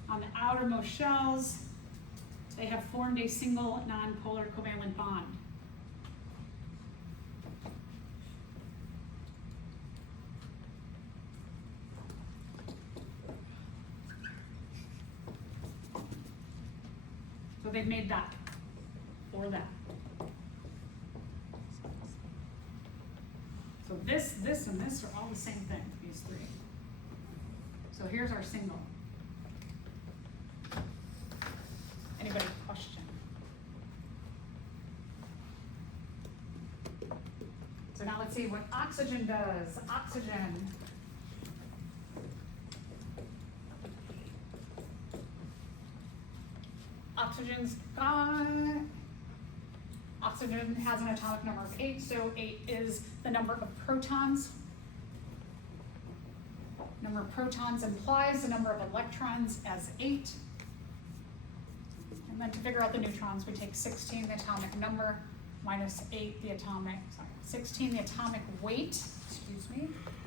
on the outermost shells, they have formed a single nonpolar covalent bond. So they've made that or that. So this, and this are all the same thing, these 3. So here's our single. Anybody question? So now let's see what oxygen does. Oxygen. Oxygen's gone. Oxygen has an atomic number of 8, so 8 is the number of protons. Number of protons implies the number of electrons as 8. And then to figure out the neutrons, we take 16, the atomic number, minus 8, the atomic, 16, the atomic weight,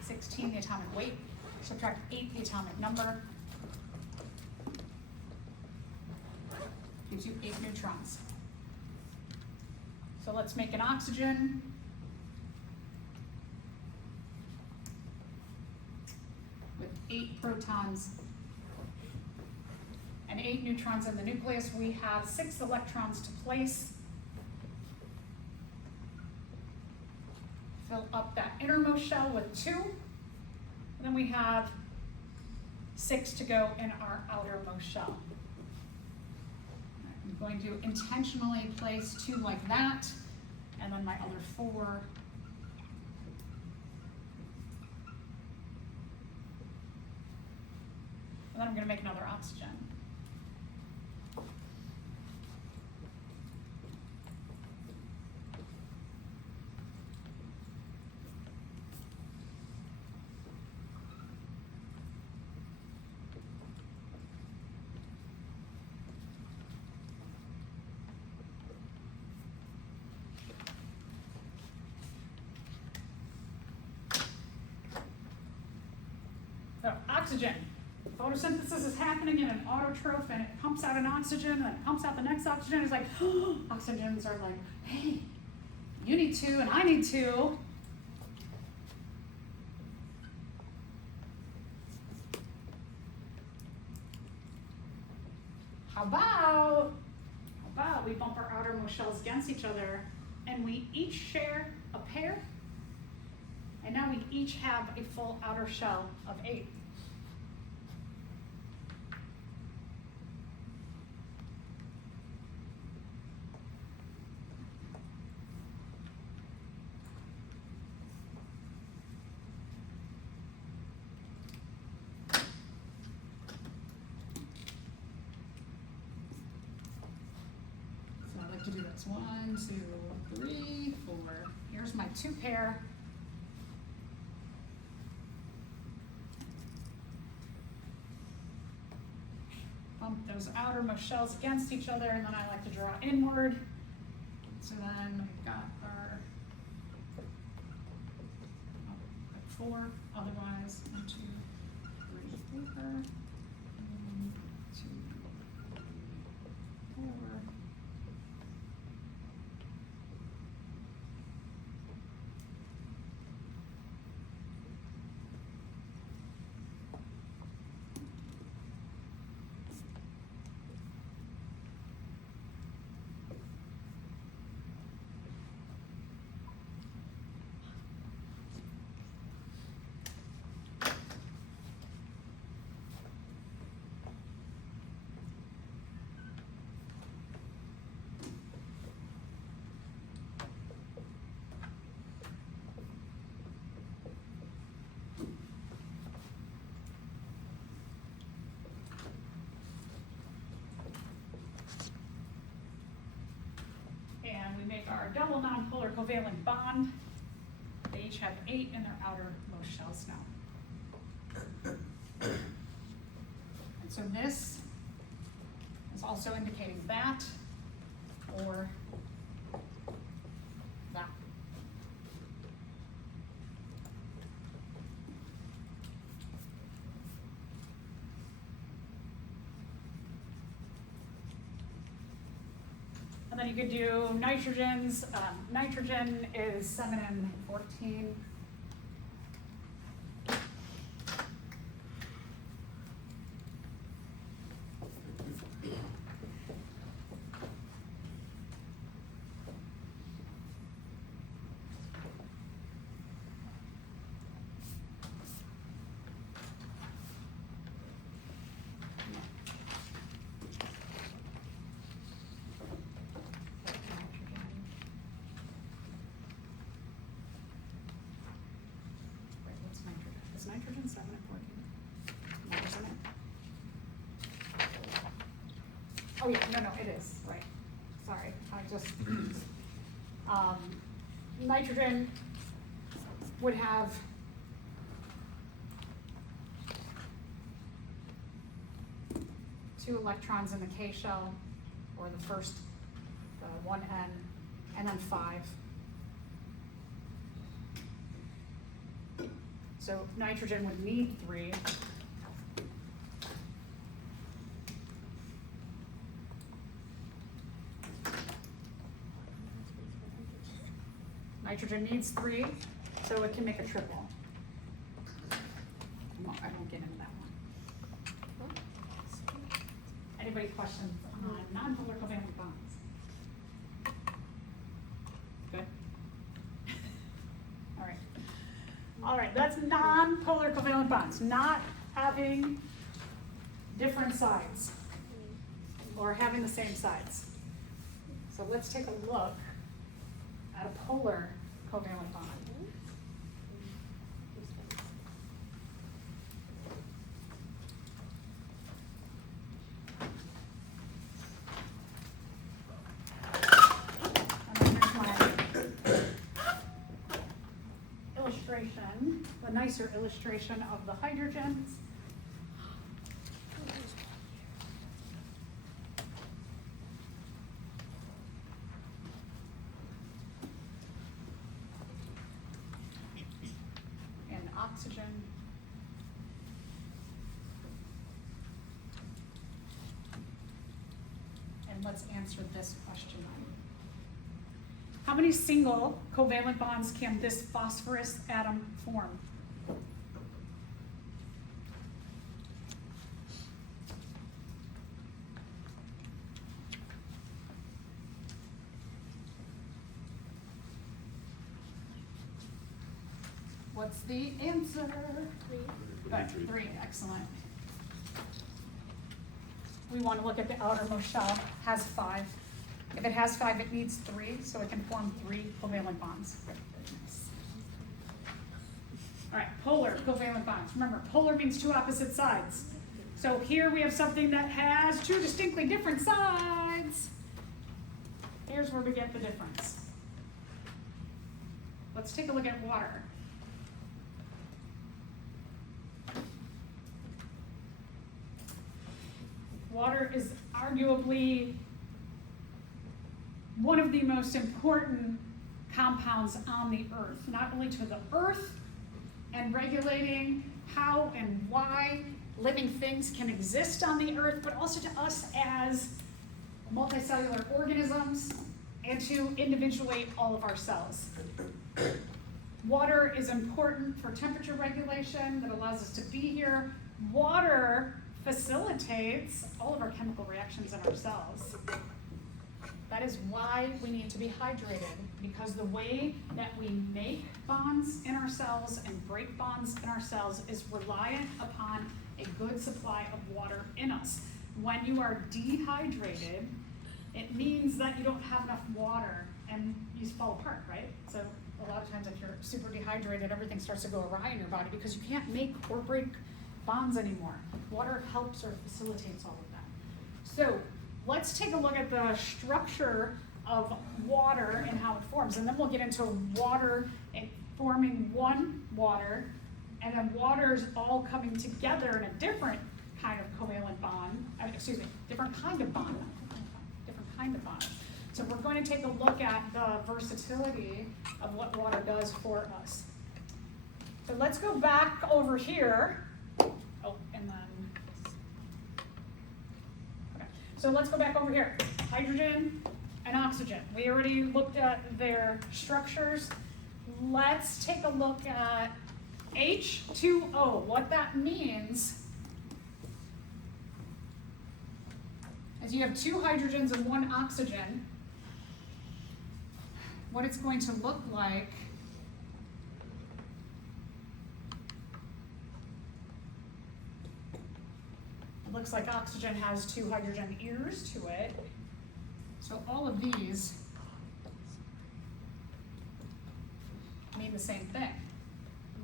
16, the atomic weight, subtract 8, the atomic number, gives you 8 neutrons. So let's make an oxygen. With 8 protons and 8 neutrons in the nucleus. We have 6 electrons to place. fill up that innermost shell with 2. And then we have 6 to go in our outermost shell. I'm going to intentionally place 2 like that, and then my other 4. And then I'm going to make another oxygen. So oxygen. Photosynthesis is happening in an autotroph and it pumps out an oxygen and it pumps out the next oxygen. It's like, oxygens are like, hey, you need 2 and I need 2. How about we bump our outermost shells against each other and we each share a pair, and now we each have a full outer shell of 8. So I like to do this 1, 2, 3, 4. Here's my 2 pair. Bump those outermost shells against each other, and then I like to draw inward. So then we've got our 4, otherwise 1, 2, 3, 4, 1, 2, 4. And we make our double nonpolar covalent bond. They each have 8 in their outermost shells now. And so this is also indicating that or that. And then you could do nitrogens. Nitrogen is 7 and 14. Nitrogen 7 and 14. No, isn't it? Oh yeah, no, it is, right. Sorry, I just, nitrogen would have two electrons in the K shell, or the first, the 1N, and then 5. So nitrogen would need 3. Nitrogen needs 3, so it can make a triple. I won't get into that one. Anybody questions on nonpolar covalent bonds? Good. All All right, that's non-polar covalent bonds, not having different sides or having the same sides. So let's take a look at a polar covalent bond. And then here's my illustration, a nicer illustration of the hydrogens. And oxygen. And let's answer this question. How many single covalent bonds can this phosphorus atom form? What's the answer? 3. Good, 3, excellent. We want to look at the outermost shell, has 5. If it has 5, it needs 3, so it can form 3 covalent bonds. All right, polar covalent bonds. Remember, polar means 2 opposite sides. So here we have something that has 2 distinctly different sides. Here's where we get the difference. Let's take a look at water. Water is arguably one of the most important compounds on the earth, not only to the earth and regulating how and why living things can exist on the earth, but also to us as multicellular organisms and to individuate all of our cells. Water is important for temperature regulation that allows us to be here. Water facilitates all of our chemical reactions in our cells. That is why we need to be hydrated, because the way that we make bonds in our cells and break bonds in our cells is reliant upon a good supply of water in us. When you are dehydrated, it means that you don't have enough water and you fall apart, right? So a lot of times if you're super dehydrated, everything starts to go awry in your body because you can't make or break bonds anymore. Water helps or facilitates all of that. So let's take a look at the structure of water and how it forms, and then we'll get into water and forming one water, and then waters all coming together in a different kind of covalent bond, different kind of bond. So we're going to take a look at the versatility of what water does for us. So let's go back over here. Oh, and then, okay. So let's go back over here. Hydrogen and oxygen. We already looked at their structures. Let's take a look at H2O. What that means is you have 2 hydrogens and 1 oxygen. What it's going to look like looks like oxygen has 2 hydrogen ears to it. So all of these mean the same thing.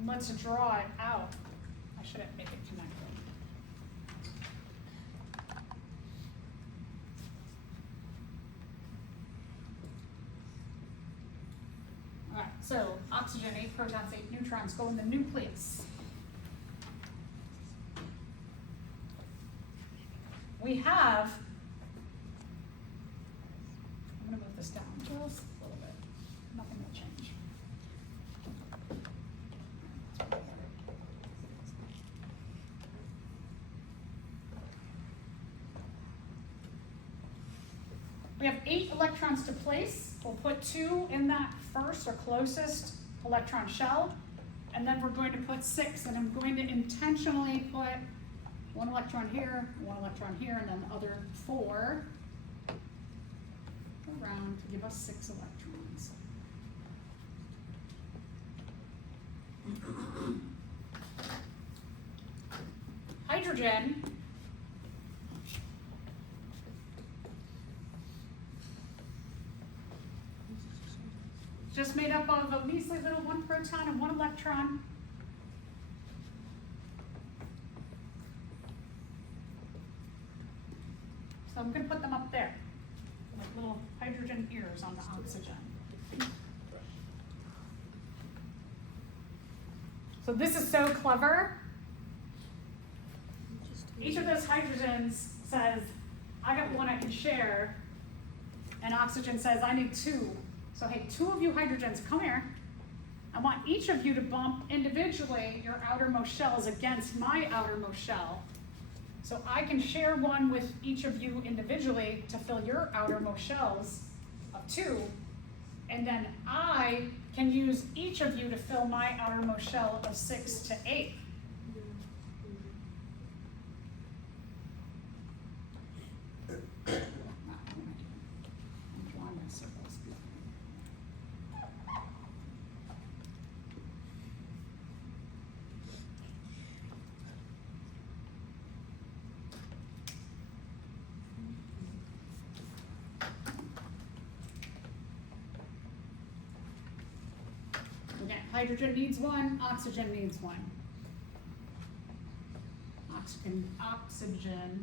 Let's draw it out. I shouldn't make it connected. All right, so oxygen, 8 protons, 8 neutrons go in the nucleus. We have, I'm going to move this down just a little bit. Nothing will change. We have 8 electrons to place. We'll put 2 in that first or closest electron shell, and then we're going to put 6, and I'm going to intentionally put 1 electron here, 1 electron here, and then the other 4 around to give us 6 electrons. hydrogen just made up of a measly little 1 proton and 1 electron. So I'm going to put them up there, like little hydrogen ears on the oxygen. So this is so clever. Each of those hydrogens says, I got 1 I can share, and oxygen says, I need 2. So hey, 2 of you hydrogens, come here. I want each of you to bump individually your outermost shells against my outermost shell. So I can share 1 with each of you individually to fill your outermost shells of 2. And then I can use each of you to fill my outermost shell of 6 to 8. Hydrogen needs 1, oxygen needs 1. Oxygen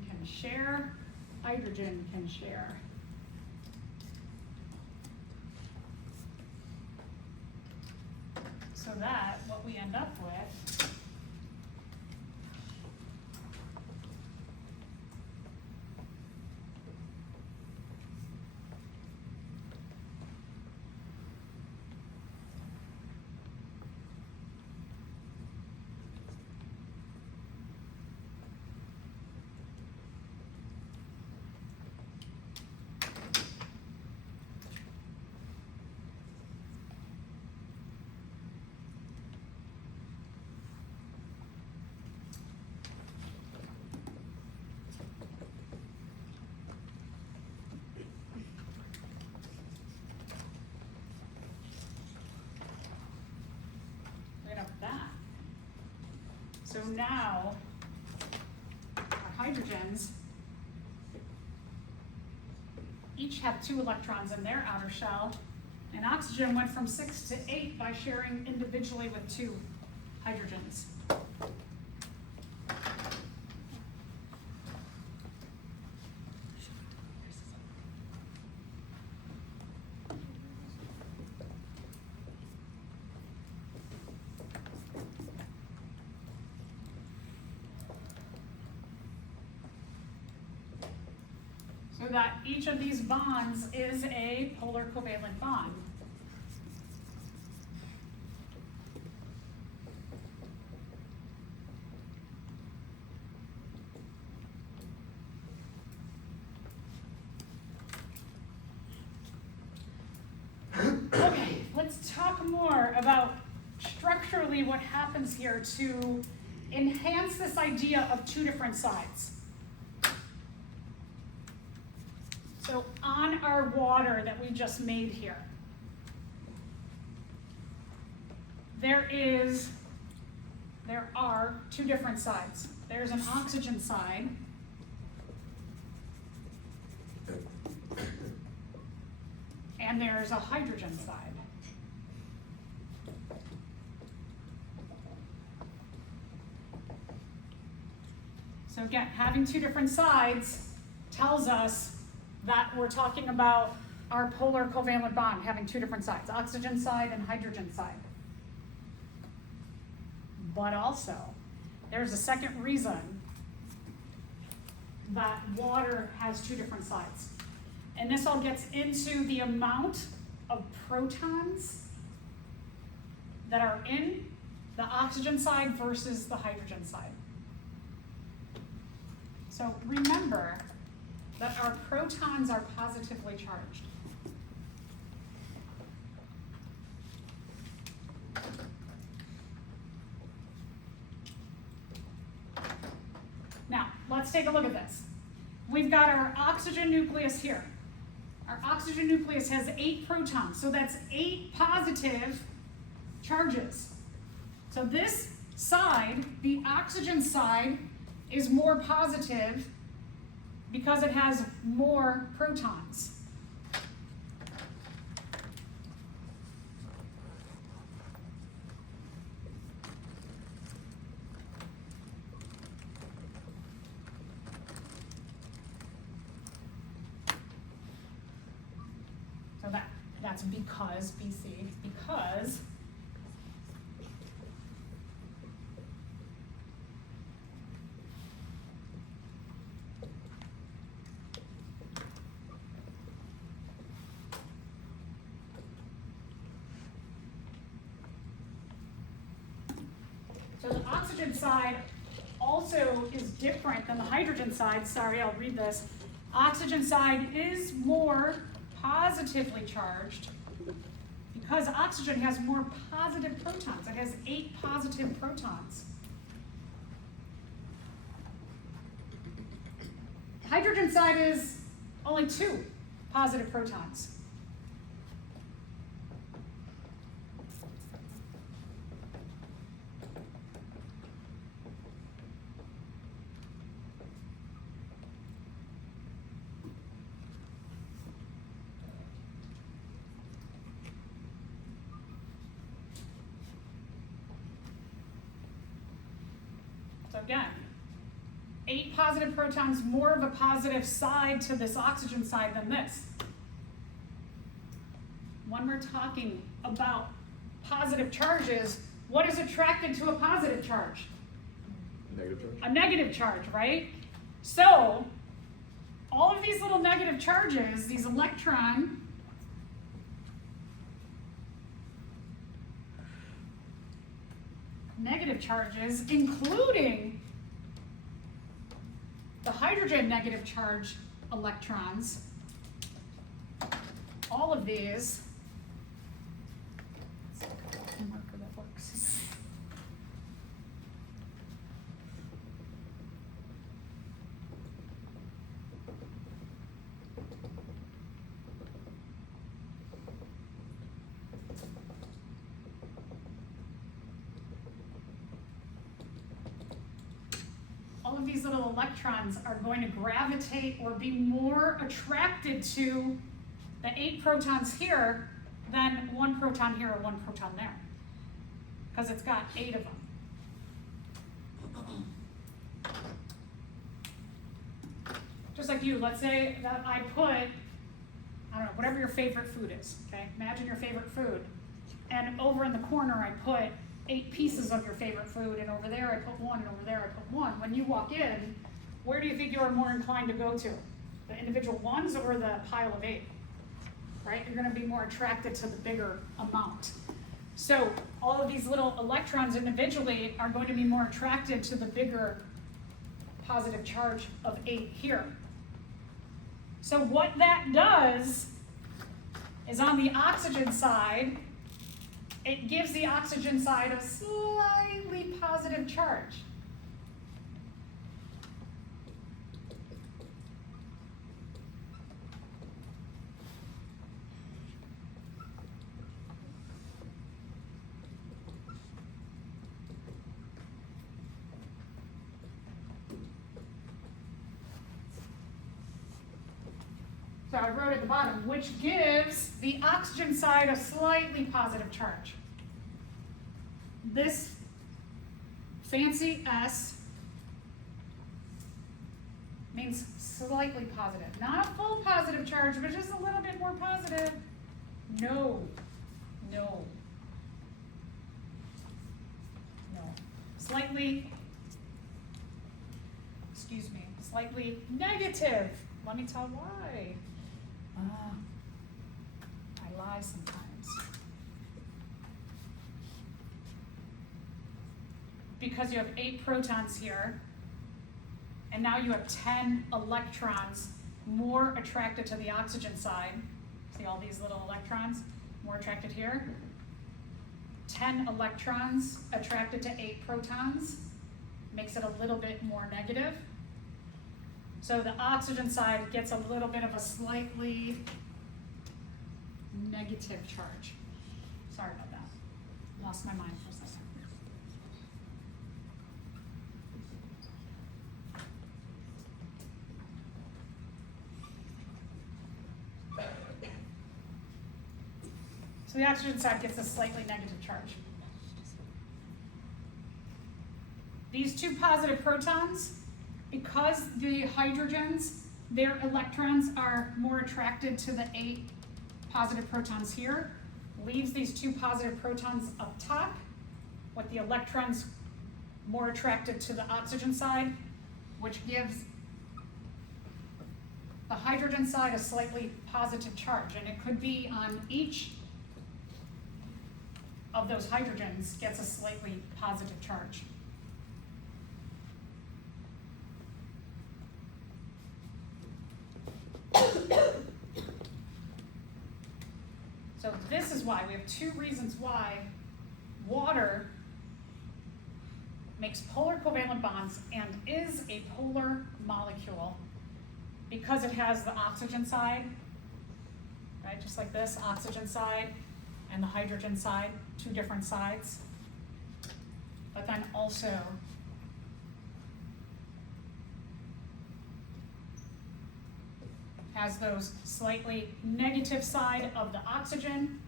can share, hydrogen can share. So that, what we end up with that. So now, our hydrogens each have 2 electrons in their outer shell, and oxygen went from 6 to 8 by sharing individually with 2 hydrogens. So that each of these bonds is a polar covalent bond. Okay, let's talk more about structurally what happens here to enhance this idea of 2 different sides. So on our water that we just made here, there are 2 different sides. There's an oxygen side, and there's a hydrogen side. So again, having 2 different sides tells us that we're talking about our polar covalent bond having 2 different sides, oxygen side and hydrogen side. But also, there's a second reason that water has 2 different sides. And this all gets into the amount of protons that are in the oxygen side versus the hydrogen side. So remember that our protons are positively charged. Now, let's take a look at this. We've got our oxygen nucleus here. Our oxygen nucleus has 8 protons, so that's 8 positive charges. So this side, the oxygen side, is more positive because it has more protons. So that's because, BC, because so the oxygen side also is different than the hydrogen side. Sorry, I'll read this. Oxygen side is more positively charged because oxygen has more positive protons. It has 8 positive protons. Hydrogen side is only 2 positive protons. So again, 8 positive protons, more of a positive side to this oxygen side than this. When we're talking about positive charges, what is attracted to a positive charge? Negative charge? A negative charge, right? So, all of these little negative charges, these electron negative charges, including the hydrogen negative charge electrons, all of these, let's look at a marker that works. All of these little electrons are going to gravitate or be more attracted to the 8 protons here than 1 proton here or 1 proton there, because it's got 8 of them. Just like you, let's say that I put, I don't know, whatever your favorite food is, okay? Imagine your favorite food, and over in the corner I put 8 pieces of your favorite food, and over there I put 1, and over there I put 1. When you walk in, where do you think you're more inclined to go to? The individual ones or the pile of 8? Right? You're going to be more attracted to the bigger amount. So all of these little electrons individually are going to be more attracted to the bigger positive charge of 8 here. So what that does is on the oxygen side, it gives the oxygen side a slightly positive charge. So I wrote at the bottom, which gives the oxygen side a slightly positive charge. This fancy S means slightly positive. Not a full positive charge, but just a little bit more positive. No. Slightly negative. Let me tell why. I lie sometimes. Because you have 8 protons here, and now you have 10 electrons more attracted to the oxygen side. See all these little electrons more attracted here? 10 electrons attracted to 8 protons makes it a little bit more negative. So the oxygen side gets a little bit of a slightly negative charge. Sorry about that. Lost my mind for a second. So the oxygen side gets a slightly negative charge. These two positive protons, because the hydrogens, their electrons are more attracted to the 8 positive protons here, leaves these 2 positive protons up top, with the electrons more attracted to the oxygen side, which gives the hydrogen side a slightly positive charge, and it could be on each of those hydrogens gets a slightly positive charge. So this is why, we have 2 reasons why water makes polar covalent bonds and is a polar molecule, because it has the oxygen side, right, just like this, oxygen side and the hydrogen side, 2 different sides, but then also has those slightly negative side of the oxygen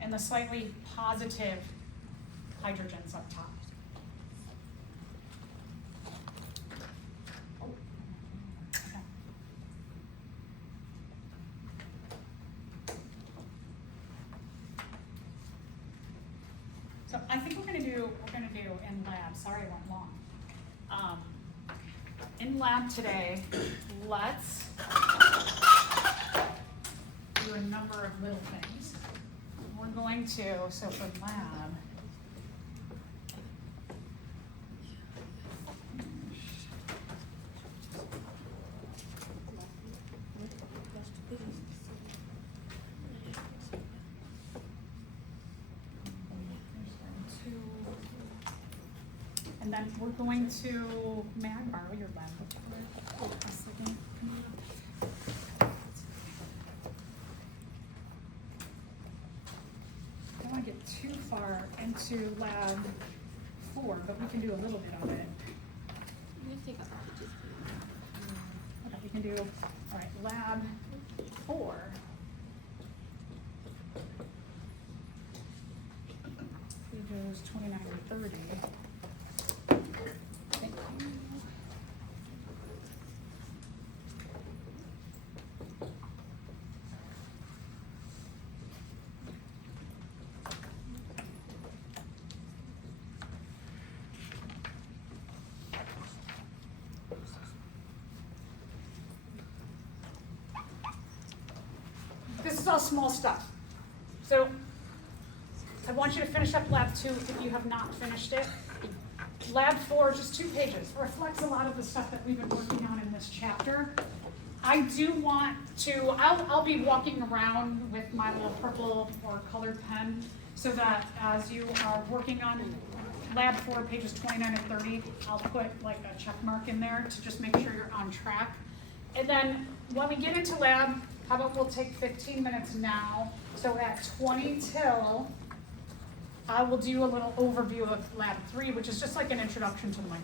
and the slightly positive hydrogens up top. Okay. So I think we're gonna do in lab, sorry I went long. In lab today, let's do a number of little things. We're going to, so for lab, and then we're going to, may I borrow your lab book for a second? I don't want to get too far into lab 4, but we can do a little bit of it. Okay, we can do, all right, lab 4. Pages 29 and 30. Thank you. This is all small stuff. So I want you to finish up lab 2 if you have not finished it. Lab 4, just 2 pages, reflects a lot of the stuff that we've been working on in this chapter. I do want to, I'll be walking around with my little purple or colored pen so that as you are working on lab 4, pages 29 and 30, I'll put like a check mark in there to just make sure you're on track. And then when we get into lab, how about we'll take 15 minutes now, so at 20 till, I will do a little overview of lab 3, which is just like an introduction to the microphone.